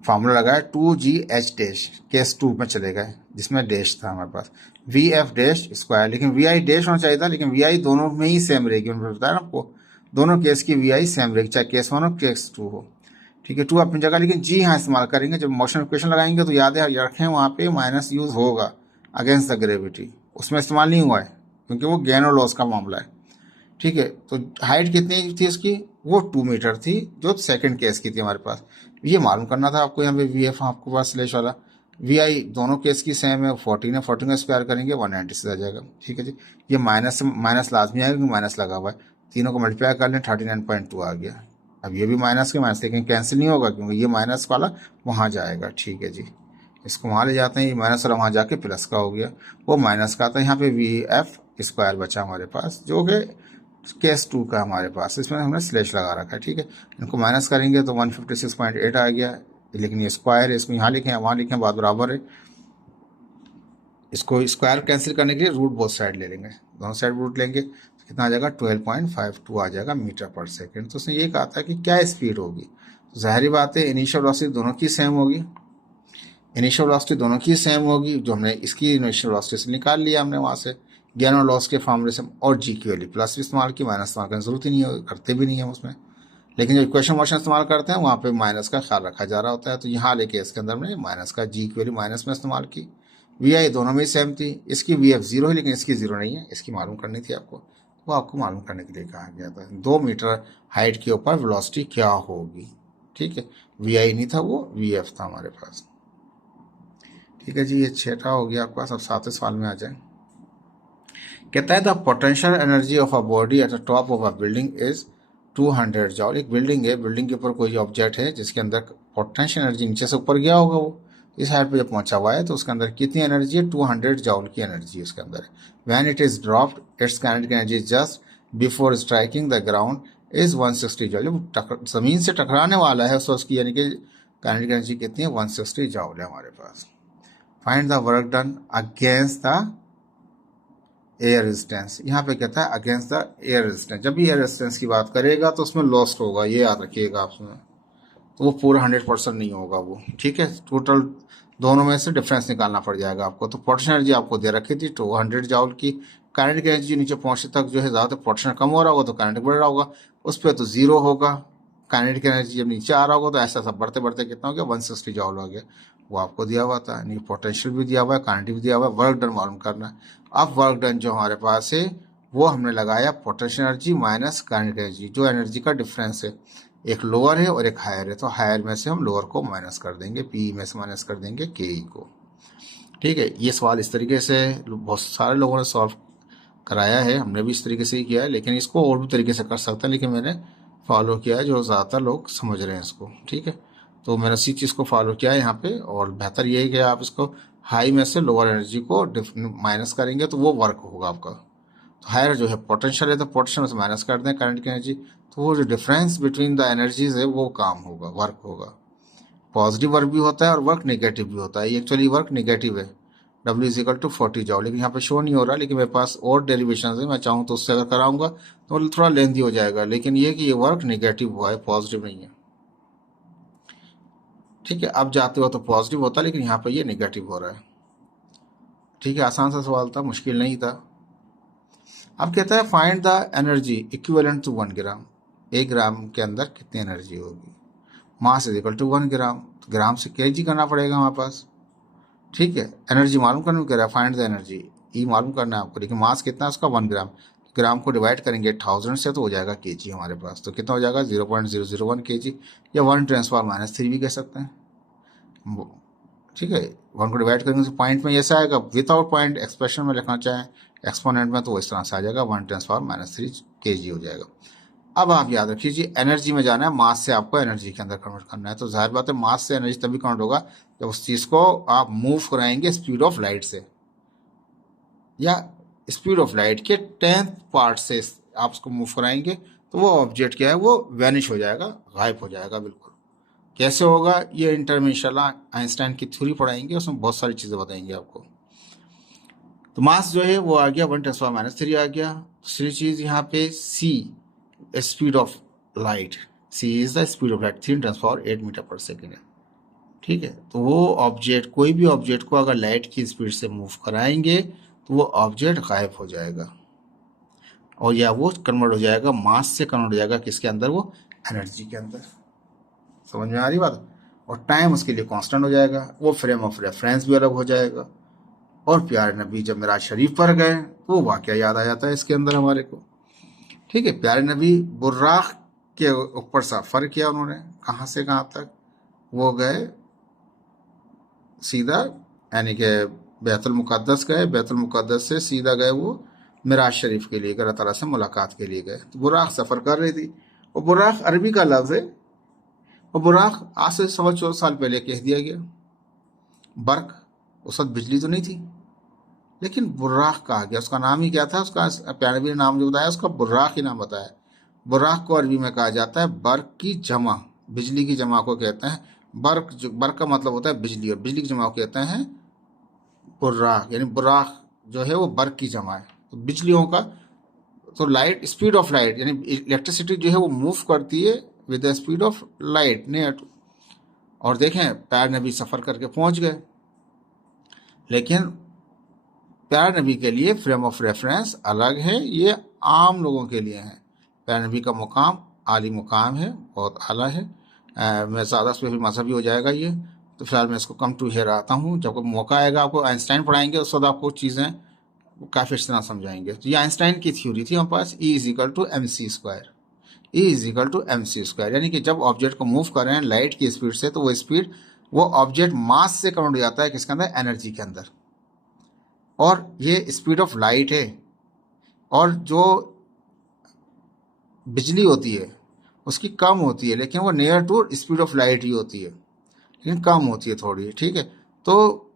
फार्मूला लगाया 2GH डैश, केस टू में चले गए जिसमें डैश था हमारे पास, वी एफ डैश स्क्वायर, लेकिन वी आई डैश होना चाहिए था, लेकिन वी आई दोनों में ही सेम रहेगी, उन्होंने बताया ना आपको, दोनों केस की वी आई सेम रहेगी, चाहे केस वन हो केस टू हो। ठीक है, टू अपनी जगह, लेकिन जी यहाँ इस्तेमाल करेंगे, जब मोशन इक्वेशन लगाएंगे तो याद है रखें वहाँ पे माइनस यूज होगा अगेंस्ट द ग्रेविटी, उसमें इस्तेमाल नहीं हुआ है क्योंकि वो गेन और लॉस का मामला है। ठीक है, तो हाइट कितनी थी उसकी, वो 2 मीटर थी, जो सेकंड केस की थी हमारे पास। ये मालूम करना था आपको, यहाँ पे वी एफ आपके पास स्लैश वाला, वी आई दोनों केस की सेम है, 14 है, 14 का स्क्वायर करेंगे 196 आ जाएगा। ठीक है जी, ये माइनस माइनस लाजमी आएगा क्योंकि माइनस लगा हुआ है, तीनों को मल्टीप्लाई कर लें 39.2 आ गया। अब ये भी माइनस के माइनस, लेकिन कैंसिल नहीं होगा क्योंकि ये माइनस वाला वहाँ जाएगा। ठीक है जी, इसको वहाँ ले जाते हैं, ये माइनस वाला वहाँ जाके प्लस का हो गया, वो माइनस का आता है, यहाँ पे वी एफ स्क्वायर बचा हमारे पास, जो कि केस टू का हमारे पास, इसमें हमने स्लैश लगा रखा है। ठीक है, इनको माइनस करेंगे तो 156.8 आ गया, लेकिन ये स्क्वायर है, इसमें यहाँ लिखें वहाँ लिखें बात बराबर है। इसको स्क्वायर कैंसिल करने के लिए रूट बोथ साइड ले लेंगे, दोनों साइड रूट लेंगे, कितना आ जाएगा 12.52 आ जाएगा मीटर पर सेकेंड। तो उसने ये कहा था कि क्या स्पीड होगी, तो जाहिर बात है इनिशियल वेलोसिटी दोनों की सेम होगी, इनिशियल वेलोसिटी दोनों की सेम होगी, जो हमने इसकी इनिशियल वेलोसिटी से निकाल लिया हमने वहाँ से गेन और लॉस के फॉर्मूले से, और जी की वैल्यू प्लस भी इस्तेमाल की, माइनस इस्तेमाल करने की जरूरत ही नहीं है, करते भी नहीं है उसमें, लेकिन जब इक्वेशन मोशन इस्तेमाल करते हैं वहाँ पे माइनस का ख्याल रखा जा रहा होता है। तो यहाँ लेके इसके अंदर हमने माइनस का जी की वैल्यू माइनस में इस्तेमाल की। वी आई दोनों में सेम थी, इसकी वी एफ जीरो है लेकिन इसकी जीरो नहीं है, इसकी मालूम करनी थी आपको, वो आपको मालूम करने के लिए कहा गया था 2 मीटर हाइट के ऊपर वेलोसिटी क्या होगी। ठीक है, वी आई नहीं था, वो वी एफ था हमारे पास। ठीक है जी, ये 6ठा हो गया आपके पास। अब 7वें सवाल में आ जाए। कहता है the potential energy of a body at the top of a building is 200 जॉल। एक बिल्डिंग है, बिल्डिंग के ऊपर कोई ऑब्जेक्ट है जिसके अंदर पोटेंशियल एनर्जी नीचे से ऊपर गया होगा, वो इस हाइट पे जब पहुंचा हुआ है तो उसके अंदर कितनी एनर्जी है, 200 जॉल की एनर्जी उसके अंदर है। When it is dropped it's kinetic energy just before striking the ground is 160 जॉल। जब जमीन से टकराने वाला है तो उसकी यानी कि काइनेटिक एनर्जी कितनी है, 160 जॉल है हमारे पास। Find the work done against the air resistance. यहाँ पे कहता है अगेंस्ट द एयर रेजिस्टेंस। जब भी एयर रेजिस्टेंस की बात करेगा तो उसमें लॉस्ट होगा, ये याद रखिएगा आप उसमें, तो वो पूरा 100% नहीं होगा वो। ठीक है, टोटल दोनों में से डिफरेंस निकालना पड़ जाएगा आपको। तो पोटेंशियल एनर्जी आपको दे रखी थी 200 जॉल की, काइनेटिक एनर्जी नीचे पहुंचने तक जो है ज़्यादा पोटेंशियल कम हो रहा होगा तो काइनेटिक बढ़ रहा होगा, उस पर तो जीरो होगा। काइनेटिक एनर्जी जब नीचे आ रहा होगा तो ऐसा सब बढ़ते बढ़ते कितना हो गया, 160 जॉल हो गया, वो आपको दिया हुआ था। यानी पोटेंशियल भी दिया हुआ है, काइनेटिक भी दिया हुआ है, वर्क डन मालूम करना है। अब वर्क डन जो हमारे पास है वो हमने लगाया potential energy minus kinetic energy, जो एनर्जी का डिफरेंस है, एक लोअर है और एक हायर है, तो हायर में से हम लोअर को माइनस कर देंगे, पी में से माइनस कर देंगे के को। ठीक है, ये सवाल इस तरीके से बहुत सारे लोगों ने सॉल्व कराया है, हमने भी इस तरीके से ही किया है, लेकिन इसको और भी तरीके से कर सकते हैं, लेकिन मैंने फॉलो किया है जो ज़्यादातर लोग समझ रहे हैं इसको। ठीक है, तो मैंने इसी चीज़ को फॉलो किया है यहाँ पे, और बेहतर ये है कि आप इसको हाई में से लोअर एनर्जी को माइनस करेंगे तो वो वर्क होगा आपका। तो हायर जो है पोटेंशियल है, तो पोटेंशियल में से माइनस कर दें करंट की एनर्जी, तो वो जो डिफरेंस बिटवीन द एनर्जीज है वो काम होगा, वर्क होगा। पॉजिटिव वर्क भी होता है और वर्क नेगेटिव भी होता है, ये एक्चुअली वर्क नेगेटिव है, W is equal to 40 joule, लेकिन यहाँ पे शो नहीं हो रहा, लेकिन मेरे पास और डेरिवेशन है, मैं चाहूँ तो उससे अगर कराऊंगा तो थोड़ा लेंथी हो जाएगा, लेकिन ये कि ये वर्क नेगेटिव हुआ है, पॉजिटिव नहीं है। ठीक है, अब जाते हो तो पॉजिटिव होता है, लेकिन यहाँ पे ये नेगेटिव हो रहा है। ठीक है, आसान सा सवाल था, मुश्किल नहीं था। अब कहता है find the energy equivalent to 1 gram. 1 gram के अंदर कितनी एनर्जी होगी, mass is equal to 1 gram, तो ग्राम से केजी करना पड़ेगा हमारे पास। ठीक है, एनर्जी मालूम करने को कह रहा है, फाइंड द एनर्जी, ई मालूम करना है आपको, लेकिन मास कितना है उसका 1 ग्राम, ग्राम को डिवाइड करेंगे 1000 से तो हो जाएगा केजी हमारे पास, तो कितना हो जाएगा 0.001 केजी, या 1 × 10⁻³ भी कह सकते हैं। ठीक है, 1 को डिवाइड करेंगे तो पॉइंट में ऐसा आएगा, विदाउट पॉइंट एक्सप्रेशन में लिखना चाहें एक्सपोनेंट में तो इस तरह से आ जाएगा, 1 × 10⁻³ केजी हो जाएगा। अब आप याद रखिए एनर्जी में जाना है, मास से आपको एनर्जी के अंदर कन्वर्ट करना है, तो जाहिर बात है मास से एनर्जी तभी कन्वर्ट होगा जब उस चीज़ को आप मूव कराएंगे स्पीड ऑफ लाइट से, या स्पीड ऑफ लाइट के 10th पार्ट से आप उसको मूव कराएंगे, तो वो ऑब्जेक्ट क्या है, वो वैनिश हो जाएगा, गायब हो जाएगा बिल्कुल। कैसे होगा ये इंटरम इंशाल्लाह आइंस्टाइन की थ्योरी पढ़ाएंगे, उसमें बहुत सारी चीज़ें बताएंगे आपको। तो मास जो है वो आ गया 1 × 10⁻³ आ गया। दूसरी चीज़ यहाँ पे C speed of light, C is the speed of light 3 × 10⁸ metre per second है। ठीक है, तो वो ऑब्जेक्ट, कोई भी ऑब्जेक्ट को अगर लाइट की स्पीड से मूव कराएंगे तो वो ऑब्जेक्ट गायब हो जाएगा, और या वो कन्वर्ट हो जाएगा, मास से कन्वर्ट हो जाएगा किसके अंदर, वो एनर्जी के अंदर। समझ में आ रही बात, और टाइम उसके लिए कांस्टेंट हो जाएगा, वो फ्रेम ऑफ रेफरेंस भी अलग हो जाएगा। और प्यारे नबी जब मेराज शरीफ पर गए तो वो वाकया याद आ जाता है इसके अंदर हमारे को। ठीक है, प्यारे नबी बुर्राक के ऊपर सफ़र किया उन्होंने, कहाँ से कहाँ तक, वो गए सीधा, यानी कि बैतुल मुक़द्दस गए, बैतुल मुक़द्दस से सीधा गए वो मिराज शरीफ के लिए, अल्लाह ताला से मुलाकात के लिए गए। तो बुर्राक सफ़र कर रही थी, और बुर्राक अरबी का लफ्ज़ है, और बुर्राक आज से 14 साल पहले कह दिया गया। बर्क, उस वक्त बिजली तो नहीं थी, लेकिन बुर्राक कहा गया, उसका नाम ही क्या था, उसका प्यारे नबी ने नाम जो बताया उसका बुर्राक ही नाम बताया। बुर्राक को अरबी में कहा जाता है बर्क की जमा, बिजली की जमा को कहते हैं बर्क, जो बर्क का मतलब होता है बिजली, और बिजली की जमा को कहते हैं बुर्राक, यानी बुर्राक जो है वो बर्क की जमा है। तो बिजलियों का तो लाइट, स्पीड ऑफ लाइट यानी इलेक्ट्रिसिटी जो है वो मूव करती है with the speed of light near. और देखें प्यार नबी सफ़र करके पहुंच गए, लेकिन प्यार नबी के लिए फ्रेम ऑफ रेफरेंस अलग है, ये आम लोगों के लिए है। प्यार नबी का मुकाम आली मुकाम है, बहुत आला है। मैं ज़्यादा उस पर भी मजहबी हो जाएगा ये, तो फिलहाल मैं इसको कम टू हियर आता हूँ। जब मौका आएगा आपको आइंस्टाइन पढ़ाएंगे उस वक्त आपको चीज़ें काफ़ी अच्छी तरह समझाएंगे। तो ये आइंस्टाइन की थ्योरी थी हमारे पास, E is equal to M C square. E is equal to M C square, यानी कि जब ऑब्जेक्ट को मूव कर रहे हैं लाइट की स्पीड से, तो वो स्पीड वो ऑब्जेक्ट मास से कन्वर्ट हो जाता है किसके अंदर, एनर्जी के अंदर। और ये स्पीड ऑफ लाइट है, और जो बिजली होती है उसकी कम होती है, लेकिन वो near to speed of light ही होती है, लेकिन कम होती है थोड़ी, ठीक है। तो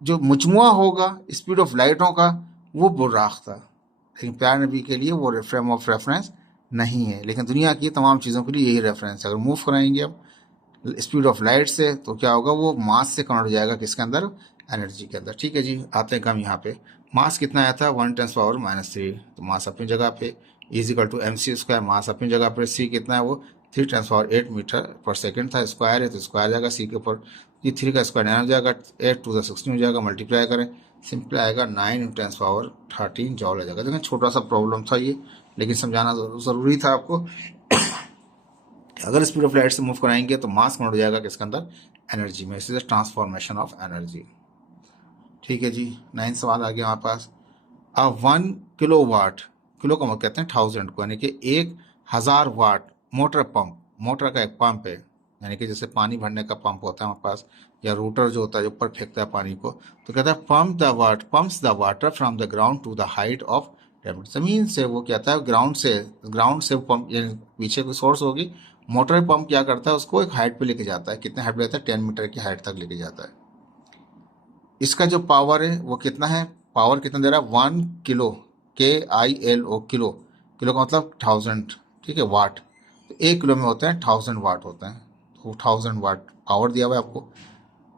जो मजमुआ होगा स्पीड ऑफ लाइटों का वो बुर्राख था, लेकिन प्यार नबी के लिए वो फ्रेम ऑफ रेफरेंस नहीं है, लेकिन दुनिया की तमाम चीज़ों के लिए यही रेफरेंस है। अगर मूव कराएंगे अब स्पीड ऑफ लाइट से तो क्या होगा, वो मास से कन्वर्ट हो जाएगा किसके अंदर, एनर्जी के अंदर। ठीक है जी, आते हैं हम यहाँ पे। मास कितना आया था, 1×−3, तो मास अपनी जगह पे, is equal to M C square, mass अपनी जगह पर। सी कितना है, वो 3×8 मीटर पर सेकेंड था, स्क्वायर है तो स्क्वायर जाएगा सी के ऊपर, ये 3 का स्क्वायर 9 हो जाएगा, 8×2=16 हो जाएगा, मल्टीप्लाई करें सिंपल आएगा 9×10⁻13 जॉल आ जाएगा। देखिए छोटा सा प्रॉब्लम था ये, लेकिन समझाना ज़रूरी था आपको। अगर स्पीड ऑफ लाइट से मूव कराएंगे तो मास कन्वर्ट हो जाएगा किसके अंदर, एनर्जी में। इस ट्रांसफॉर्मेशन ऑफ एनर्जी। ठीक है जी, 9 सवाल आ गया हमारे पास। अब 1 किलोवाट, किलो का मतलब कहते हैं 1000 को, यानी कि 1000 वाट मोटर पंप, मोटर का एक पंप है, यानी कि जैसे पानी भरने का पंप होता है हमारे पास, या रूटर जो होता है जो ऊपर फेंकता है पानी को, तो कहता है pumps the water from the ground to the height of, जमीन से वो कहता है ग्राउंड से पंप, यानी पीछे कोई सोर्स होगी, मोटर पंप क्या करता है उसको एक हाइट पे लेके जाता है। कितने हाइट पे लेता है, 10 मीटर की हाइट तक लेके जाता है। इसका जो पावर है वो कितना है, पावर कितना दे रहा है, 1 किलो, KILO, किलो, किलो का मतलब 1000, ठीक है, वाट। तो 1 किलो में होते हैं 1000 वाट होते हैं, तो 1000 वाट पावर दिया हुआ है आपको।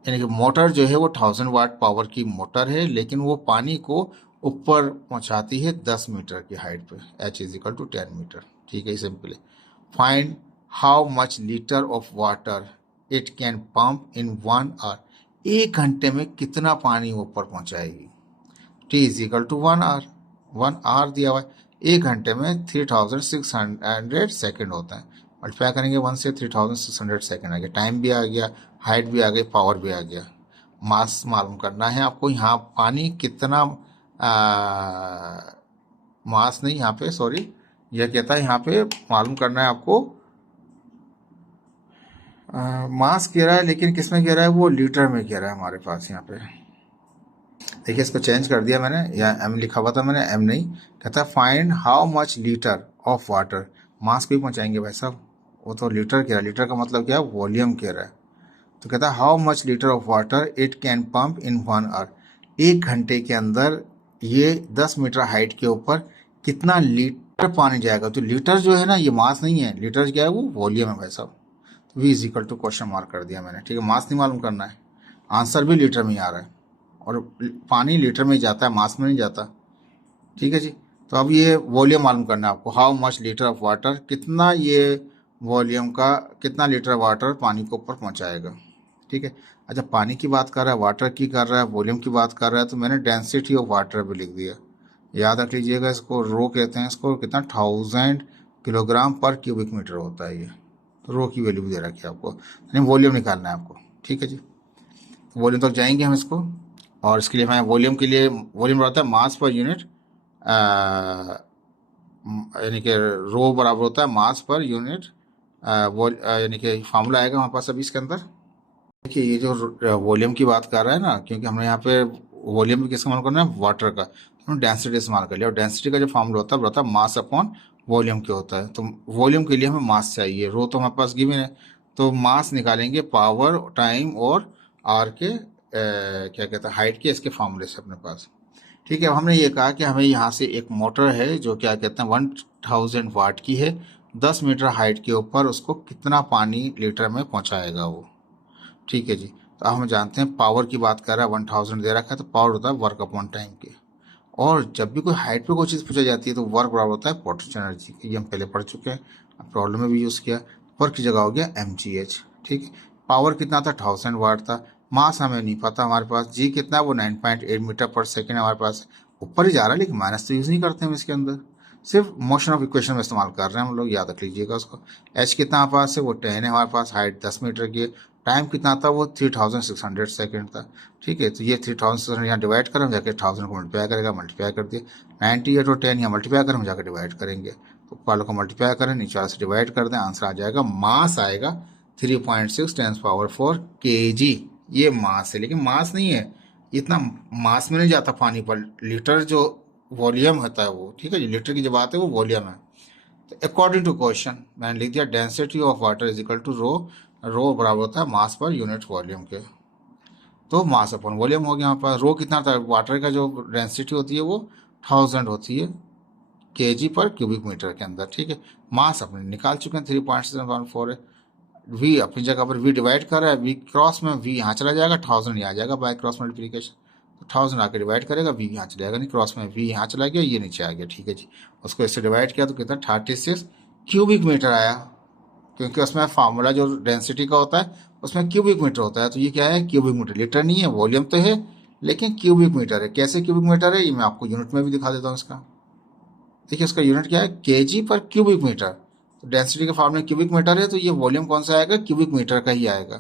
यानी कि मोटर जो है वो 1000 वाट पावर की मोटर है, लेकिन वो पानी को ऊपर पहुंचाती है 10 मीटर की हाइट पे, H=10 मीटर। ठीक है, सिंपल है। Find how much litre of water it can pump in 1 hour, 1 घंटे में कितना पानी ऊपर पहुंचाएगी। T=1 आवर, 1 आवर दिया हुआ है, 1 घंटे में 3600 सेकेंड होता है। मल्टीप्लाई करेंगे 1 से, 3600 सेकेंड आ गया, टाइम भी आ गया, हाइट भी आ गई, पावर भी आ गया। मास मालूम करना है आपको, यहाँ पानी कितना, मास नहीं यहाँ पे, सॉरी, यह कहता है यहाँ पे मालूम करना है आपको, मास कह रहा है, लेकिन किस में कह रहा है, वो लीटर में कह रहा है हमारे पास यहाँ पे। देखिए इसको चेंज कर दिया मैंने, या एम लिखा हुआ था मैंने, एम नहीं, कहता है find how much litre of water, mass को ही पहुँचाएंगे भाई साहब, वो तो लीटर कह रहा है, लीटर का मतलब क्या है, वॉल्यूम कह रहा है। तो कहता है how much litre of water it can pump in 1 hour, 1 घंटे के अंदर ये 10 मीटर हाइट के ऊपर कितना लीटर पानी जाएगा। तो लीटर जो है ना, ये मास नहीं है, लीटर क्या है, वो वॉल्यूम है भाई साहब। तो V= क्वेश्चन मार्क कर दिया मैंने, ठीक है। मास नहीं मालूम करना है, आंसर भी लीटर में ही आ रहा है, और पानी लीटर में ही जाता है, मास में नहीं जाता। ठीक है जी, तो अब ये वॉल्यूम मालूम करना है आपको, how much litre of water, कितना ये वॉल्यूम का, कितना लीटर वाटर पानी को ऊपर पहुंचाएगा। ठीक है, अच्छा पानी की बात कर रहा है, वाटर की कर रहा है, वॉल्यूम की बात कर रहा है, तो मैंने डेंसिटी ऑफ वाटर भी लिख दिया। याद रख लीजिएगा, इसको रो कहते हैं, इसको कितना 1000 किलोग्राम पर क्यूबिक मीटर होता है ये, तो रो की वैल्यू भी दे रखी है आपको, यानी वॉल्यूम निकालना है आपको। ठीक है जी, वॉल्यूम तक जाएंगे हम इसको, और इसके लिए मैं वॉल्यूम के लिए, वॉल्यूम बढ़ाता है मास पर यूनिट, यानी कि रो बराबर होता है मास पर यूनिट, यानी कि फार्मूला आएगा हमारे पास अभी इसके अंदर। देखिए ये जो वॉल्यूम की बात कर रहा है ना, क्योंकि हमने यहाँ पे वॉल्यूम भी किसका मालूम करना है, वाटर का, हमने डेंसिटी इस्तेमाल कर लिया, और डेंसिटी का जो फार्मूला होता है मास अपॉन वॉल्यूम के होता है। तो वॉल्यूम के लिए हमें मास चाहिए, रो तो हमारे पास गिवन है, तो मास निकालेंगे पावर टाइम और आर के क्या कहते हैं हाइट के, इसके फार्मूले से अपने पास। ठीक है, अब हमने ये कहा कि हमें यहाँ से एक मोटर है जो क्या कहते हैं 1000 वाट की है, 10 मीटर हाइट के ऊपर, उसको कितना पानी लीटर में पहुँचाएगा वो। ठीक है जी, तो अब हम जानते हैं पावर की बात कर रहा है, 1000 दे रखा है, तो पावर होता है वर्क अपॉन टाइम के, और जब भी कोई हाइट पे कोई चीज़ पूछा जाती है तो वर्क बराबर होता है पोटेंशियल एनर्जी, ये हम पहले पढ़ चुके हैं, प्रॉब्लम में भी यूज़ किया। वर्क की जगह हो गया mgh। ठीक है, पावर कितना था 1000 वाट था। मास हमें नहीं पता हमारे पास, जी कितना है वो 9.8 मीटर पर सेकेंड हमारे पास, ऊपर ही जा रहा है लेकिन माइनस तो यूज़ नहीं करते हम इसके अंदर, सिर्फ मोशन ऑफ इक्वेशन में इस्तेमाल कर रहे हैं हम लोग, याद रख लीजिएगा उसको। एच कितना हमारे पास है वो 10 है हमारे पास, हाइट 10 मीटर की है, टाइम कितना था वो 3600 सेकेंड था। ठीक है, तो ये 3600 यहाँ डिवाइड करें, हम जाके 1000 को मल्टीप्लाई करेगा, मल्टीप्लाई कर दिए। 98 और 10 यहाँ मल्टीप्लाई करें, हम जाकर डिवाइड करेंगे, तो वालों को मल्टीप्लाई करें, नीचे वाले से डिवाइड कर दें, आंसर आ जाएगा, मास आएगा 3.6 × 10⁴ kg। ये मास है, लेकिन मास नहीं है, इतना मास में नहीं जाता पानी पर, लीटर जो वॉल्यूम होता है वो, ठीक है जी, लीटर की जब बात है वो वॉल्यूम है। तो अकॉर्डिंग टू क्वेश्चन मैंने लिख दिया density of water is equal to rho, rho बराबर होता है मास पर यूनिट वॉल्यूम के, तो मास अपन वॉल्यूम हो गया हमारे पास। रो कितना था, वाटर का जो डेंसिटी होती है वो 1000 होती है kg पर क्यूबिक मीटर के अंदर। ठीक है, मास अपने निकाल चुके हैं 3.714 है। वी अपनी जगह पर वी डिवाइड कर रहा है, वी क्रॉस में वी यहाँ चला जाएगा, 1000 यहाँ आ जाएगा बाय क्रॉस मल्टीप्लिकेशन, तो 1000 आके डिवाइड करेगा, वी यहाँ चला जाएगा, नहीं क्रॉस में वी यहाँ चला गया, ये नीचे आ गया। ठीक है जी, उसको इससे डिवाइड किया तो कितना 36 क्यूबिक मीटर आया, क्योंकि उसमें फार्मूला जो डेंसिटी का होता है उसमें क्यूबिक मीटर होता है, तो ये क्या है क्यूबिक मीटर, लीटर नहीं है, वॉल्यूम तो है लेकिन क्यूबिक मीटर है। कैसे क्यूबिक मीटर है ये मैं आपको यूनिट में भी दिखा देता हूँ इसका। देखिए उसका यूनिट क्या है, केजी पर क्यूबिक मीटर, तो डेंसिटी के फॉर्म में क्यूबिक मीटर है, तो ये वॉल्यूम कौन सा आएगा, क्यूबिक मीटर का ही आएगा।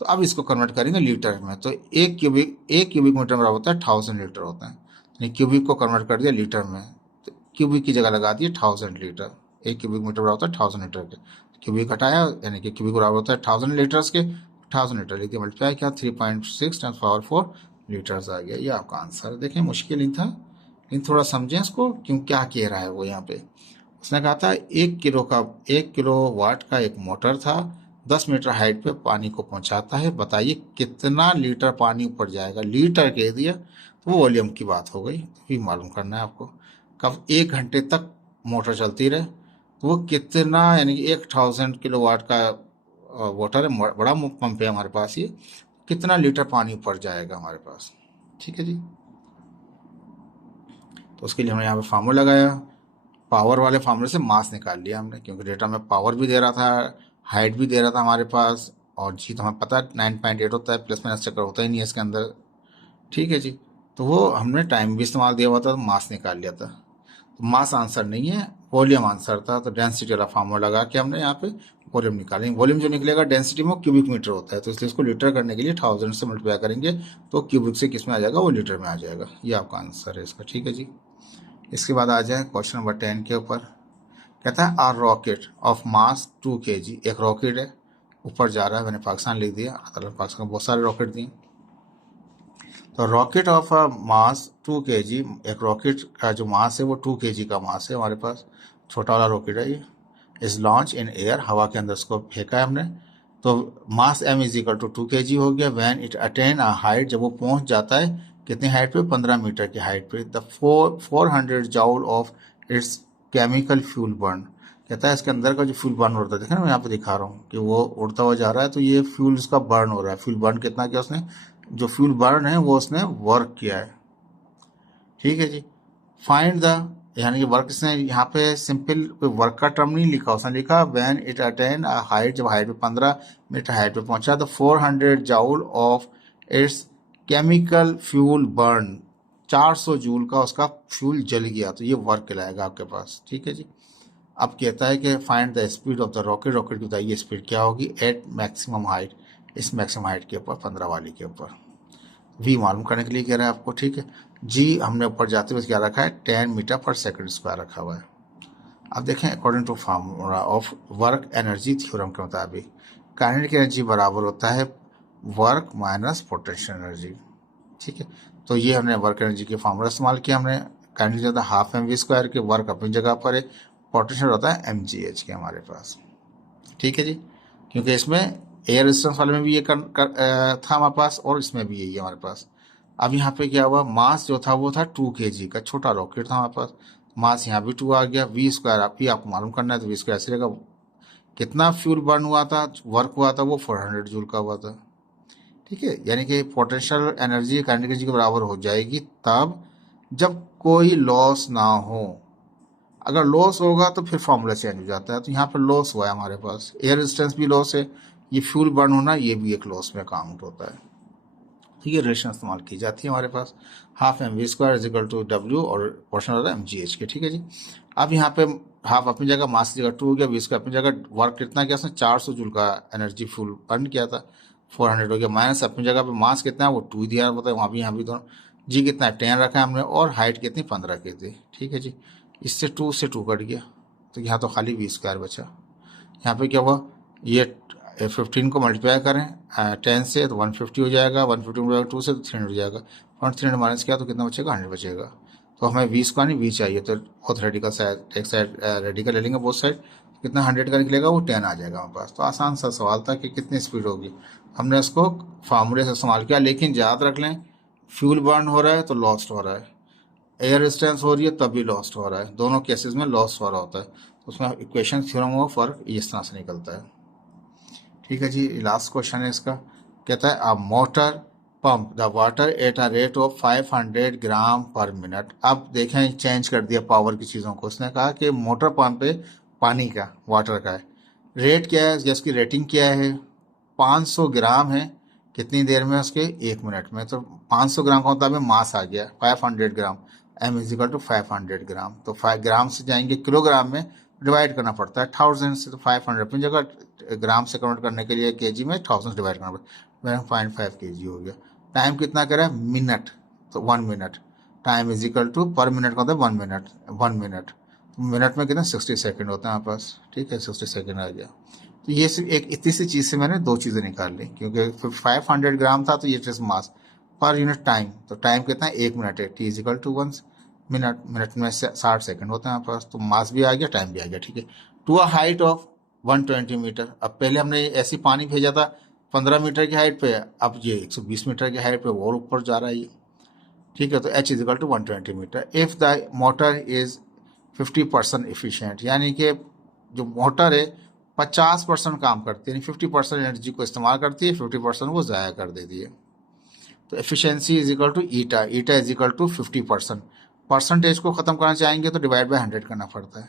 तो अब इसको कन्वर्ट करेंगे लीटर में, तो एक क्यूबिक मीटर बराबर होता है 1000 लीटर होता है, यानी क्यूबिक को कन्वर्ट कर दिया लीटर में, तो क्यूबिक की जगह लगा दिए 1000 लीटर, एक क्यूबिक मीटर बराबर होता है 1000 लीटर के, क्यूबिक हटाया यानी कि क्यूबिक बराबर होता है 1000 लीटर्स के, 1000 लीटर लिख दिया, मल्टीप्लाई किया 3.6 × 10⁴ लीटर्स आ गया, ये आपका आंसर। देखें मुश्किल नहीं था, लेकिन थोड़ा समझें इसको क्यों क्या कह रहा है वो यहाँ पे। उसने कहा था 1 किलो वाट का एक मोटर था, 10 मीटर हाइट पे पानी को पहुंचाता है, बताइए कितना लीटर पानी ऊपर जाएगा, लीटर कह दिया तो वो वॉल्यूम की बात हो गई, तो भी मालूम करना है आपको। कब 1 घंटे तक मोटर चलती रहे तो वो कितना, यानी कि 1000 किलो वाट का वाटर है, बड़ा पंप है हमारे पास, ये कितना लीटर पानी ऊपर जाएगा हमारे पास। ठीक है जी, तो उसके लिए हमने यहाँ पे फार्मूला लगाया, पावर वाले फार्मूले से मास निकाल लिया हमने, क्योंकि डेटा में पावर भी दे रहा था, हाइट भी दे रहा था हमारे पास, और जी तो हमें पता है 9.8 होता है, प्लस माइनस चक्कर होता ही नहीं है इसके अंदर। ठीक है जी, तो वो हमने टाइम भी इस्तेमाल दिया हुआ था, तो मास निकाल लिया था, तो मास आंसर नहीं है, वॉल्यूम आंसर था, तो डेंसिटी वाला फार्मूला लगा के हमने यहाँ पे वॉल्यूम निकालेंगे। वॉल्यूम जो निकलेगा डेंसिटी में क्यूबिक मीटर होता है, तो इसलिए इसको लीटर करने के लिए 1000 से मल्टीप्लाई करेंगे, तो क्यूबिक से किस में आ जाएगा, वो लीटर में आ जाएगा, ये आपका आंसर है इसका। ठीक है जी, इसके बाद आ जाए क्वेश्चन नंबर 10 के ऊपर। कहता है are rocket of mass 2 kg, एक रॉकेट है ऊपर जा रहा है, मैंने पाकिस्तान लिख दिया, पाकिस्तान में बहुत सारे रॉकेट दिए, तो रॉकेट ऑफ मास 2 kg, एक रॉकेट का जो मास है वो 2 kg का मास है हमारे पास, छोटा वाला रॉकेट है ये, इज लॉन्च इन एयर, हवा के अंदर उसको फेंका है हमने, तो mass m is equal to 2 kg हो गया। When it attain a height, जब वो पहुंच जाता है कितनी हाइट पे, 15 मीटर की हाइट पे, the 400 joule of its chemical fuel burn, कहता है इसके अंदर का जो फ्यूल बर्न होता है, देखें ना मैं यहाँ पे दिखा रहा हूँ कि वो उड़ता हुआ जा रहा है, तो ये फ्यूल उसका बर्न हो रहा है, फ्यूल बर्न कितना किया उसने, जो फ्यूल बर्न है वो उसने वर्क किया है। ठीक है जी, फाइंड द, यानी कि वर्क, इसने यहाँ पे सिंपल कोई वर्क का टर्म नहीं लिखा, उसने लिखा when it attain a height, जब हाइट पे 15 मीटर हाइट पे पहुंचा, तो 400 joule of its chemical fuel burn, 400 joule का उसका फ्यूल जल गया, तो ये वर्क कहलाएगा आपके पास। ठीक है जी, अब कहता है कि find the speed of the rocket, rocket की बताइए स्पीड क्या होगी एट मैक्सिमम हाइट, इस मैक्सिमम हाइट के ऊपर 15 वाली के ऊपर, वी मालूम करने के लिए कह रहा है आपको। ठीक है जी, हमने ऊपर जाते हुए क्या रखा है 10 मीटर पर सेकंड स्क्वायर रखा हुआ है। अब देखें according to formula of work energy theorem के मुताबिक काइनेटिक एनर्जी बराबर होता है वर्क माइनस पोटेंशियल एनर्जी। ठीक है, तो ये हमने वर्क एनर्जी के फार्मूला इस्तेमाल किया हमने, काइनेटिक होता है हाफ mv² के, वर्क अपनी जगह पर है, पोटेंशियल होता है mgh के हमारे पास। ठीक है जी, क्योंकि इसमें एयर रेजिस्टेंस वाले में भी ये था हमारे पास, और इसमें भी यही है हमारे पास। अब यहाँ पे क्या हुआ, मास जो था वो था 2 kg का, छोटा रॉकेट था हमारे पास, मास यहाँ भी 2 आ गया, v² आप ही आपको मालूम करना है, तो v² ऐसे रहेगा, कितना फ्यूल बर्न हुआ था, वर्क हुआ था वो 400 जूल का हुआ था। ठीक है, यानी कि पोटेंशियल एनर्जी काइनेटिक एनर्जी के बराबर हो जाएगी तब जब कोई लॉस ना हो। अगर लॉस होगा तो फिर फॉर्मूला चेंज हो जाता है। तो यहाँ पर लॉस हुआ है हमारे पास, एयर रेजिस्टेंस भी लॉस है, ये फ्यूल बर्न होना ये भी एक लॉस में काउंट होता है। तो ये रिलेशन इस्तेमाल की जाती है हमारे पास, half M V square is equal to W और पोर्शन होता है एम जी एच के। ठीक है जी। अब यहाँ पे हाफ अपनी जगह, मास की जगह 2 हो गया, वी स्क्वायर अपनी जगह, वर्क कितना किया उसने 400 जूल का एनर्जी फ्यूल बर्न किया था, 400 हो गया, माइनस अपनी जगह पे मास कितना है वो 2 दिया होता है, वहाँ भी यहाँ भी दोनों। जी कितना है 10 रखा है हमने, और हाइट कितनी 15 की थी। ठीक है जी। इससे 2 से 2 कट गया, तो यहाँ तो खाली वी स्क्वायर बचा। यहाँ पे क्या हुआ, ये 15 को मल्टीप्लाई करें 10 से तो 150 हो जाएगा, 150 2 से तो 300 हो जाएगा, और 300 माइनस किया तो कितना बचेगा 100 बचेगा। तो हमें वी स्क्वायर नहीं वी चाहिए, तो बोथ रेडिकल साइड, एक साइड रेडिकल ले लेंगे बोथ साइड, कितना 100 का निकलेगा वो 10 आ जाएगा हमारे पास। तो आसान सा सवाल था कि कितनी स्पीड होगी, हमने उसको फार्मूले से इस्तेमाल किया। लेकिन याद रख लें, फ्यूल बर्न हो रहा है तो लॉस्ट हो रहा है, एयर रेजिस्टेंस हो रही है तब भी लॉस्ट हो रहा है, दोनों केसेस में लॉस हो रहा होता है। तो उसमें इक्वेशन थ्योरम का फर्क इस तरह से निकलता है। ठीक है जी। लास्ट क्वेश्चन है इसका, कहता है a motor pump the water at a rate of 500 ग्राम पर मिनट। अब देखें, चेंज कर दिया पावर की चीज़ों को। उसने कहा कि मोटर पंप पे पानी का, वाटर का है, रेट क्या है, जिसकी रेटिंग क्या है, 500 ग्राम है, कितनी देर में, उसके 1 मिनट में। तो 500 ग्राम का मतलब मास आ गया 500 ग्राम, एम इज इक्वल टू 500 ग्राम। तो 5 ग्राम से जाएंगे किलोग्राम में, डिवाइड करना पड़ता है 1000 से, तो 500 अपनी जगह, ग्राम से कन्वर्ट करने के लिए केजी में 1000 से डिवाइड करना पड़ता है, 0.5 केजी हो गया। टाइम कितना करा, मिनट, तो 1 minute, time is equal to per minute का होता है 1 मिनट, 1 मिनट, मिनट में कितना 60 सेकंड होता है हमारे पास। ठीक है, 60 सेकंड आ गया। तो ये सिर्फ एक इतनी सी चीज़ से मैंने 2 चीज़ें निकाल ली, क्योंकि 500 ग्राम था तो ये जस्ट मास पर यूनिट टाइम, तो टाइम कितना है 1 मिनट है, T is equal to 1 minute, minute में 60 सेकंड होता है हमारे पास। तो मास भी आ गया, टाइम भी आ गया। ठीक है। To a height of 120 metre. अब पहले हमने ऐसी पानी भेजा था 15 मीटर की हाइट पे, अब ये 120 मीटर की हाइट पे और ऊपर जा रहा है ये। ठीक है। तो H is equal to 120 metre. If the motor is 50% efficient, यानी कि जो मोटर है 50% काम करती है, यानी 50% एनर्जी को इस्तेमाल करती है, 50% वो ज़ाया कर देती है। तो efficiency is equal to eta, eta is equal to 50%। Percentage को ख़त्म करना चाहेंगे तो डिवाइड बाय 100 करना पड़ता है,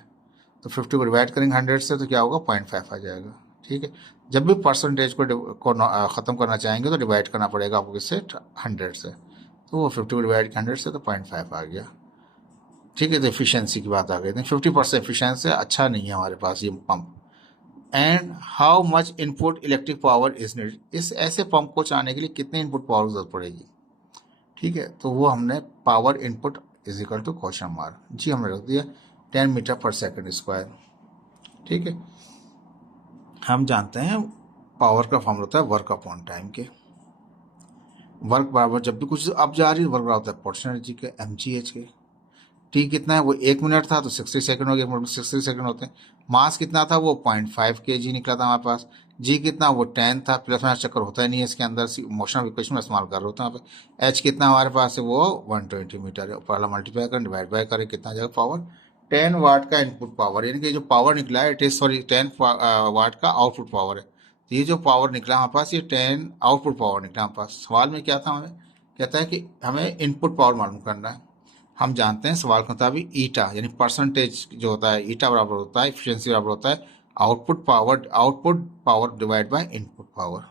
तो 50 को डिवाइड करेंगे 100 से तो क्या होगा 0.5 आ जाएगा। ठीक है। जब भी परसेंटेज को ख़त्म करना चाहेंगे तो डिवाइड करना पड़ेगा आपको किससे, 100 से, तो वो 50 को डिवाइड 100 से तो 0.5 आ गया। ठीक है। तो एफिशिएंसी की बात आ गई, 50% एफिशिएंसी अच्छा नहीं है हमारे पास ये pump. And how much input electric power is need, इस ऐसे पंप को चलाने के लिए कितने इनपुट पावर की जरूरत पड़ेगी। ठीक है। तो वो हमने power input is equal to question mark, G हमने रख दिया 10 मीटर पर सेकंड स्क्वायर। ठीक है। हम जानते हैं पावर का फॉर्मूला होता है वर्क अपॉन टाइम के, वर्क बराबर जब भी कुछ अब जा रही है, वर्क बराबर होता है पोर्शन एनर्जी के, एम जी एच के। टी कितना है, वो 1 मिनट था तो 60 सेकंड हो गया, 1 मिनट में 60 सेकंड होते हैं। मास कितना था, वो 0.5 kg निकला था हमारे पास। जी कितना, वो 10 था, प्लस माइनस चक्कर होता ही नहीं है इसके अंदर, मोशन इक्वेशन में इस्तेमाल कर रहे होते हैं यहाँ पे। एच कितना हमारे पास है, वो 120 मीटर है, पहला मल्टीप्लाई करें डिवाइड बाय करें, कितना जाएगा पावर, 10 वाट का इनपुट पावर, यानी कि जो पावर निकला है इट इज सॉरी 10 वाट का आउटपुट पावर है। तो ये जो पावर निकला हमारे पास, ये 10 आउटपुट पावर निकला हमारे पास। सवाल में क्या था, हमें कहता है कि हमें इनपुट पावर मालूम करना है। हम जानते हैं सवाल के मुताबिक ईटा यानी परसेंटेज जो होता है, ईटा बराबर होता है, एफिशिएंसी बराबर होता है output power divide by input power.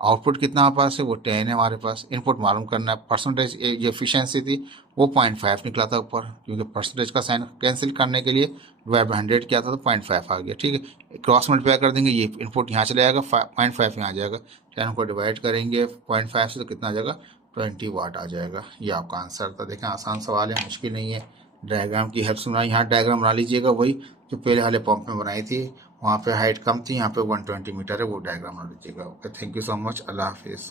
Output कितना हमारे पास है, वो 10 है हमारे पास। इनपुट मालूम करना है, परसेंटेज जो एफिशिएंसी थी वो 0.5 निकला था ऊपर, क्योंकि परसेंटेज का साइन कैंसिल करने के लिए डिवाइड बाय 100 किया था तो 0.5 आ गया। ठीक है। क्रॉस मल्टीप्लाई कर देंगे, ये इनपुट यहाँ चले जाएगा, 0.5 यहाँ आ जाएगा, 10 को डिवाइड करेंगे 0.5 से तो कितना आ जाएगा 20 वाट आ जाएगा। ये आपका आंसर था। देखें आसान सवाल है, मुश्किल नहीं है। डायग्राम की हेल्प से बनाई, यहाँ डायग्राम बना लीजिएगा वही जो पहले वाले पंप में बनाई थी, वहाँ पे हाइट कम थी, यहाँ पे 120 मीटर है, वो डायग्राम बना लीजिएगा। Okay, thank you so much, अल्लाह हाफिज़।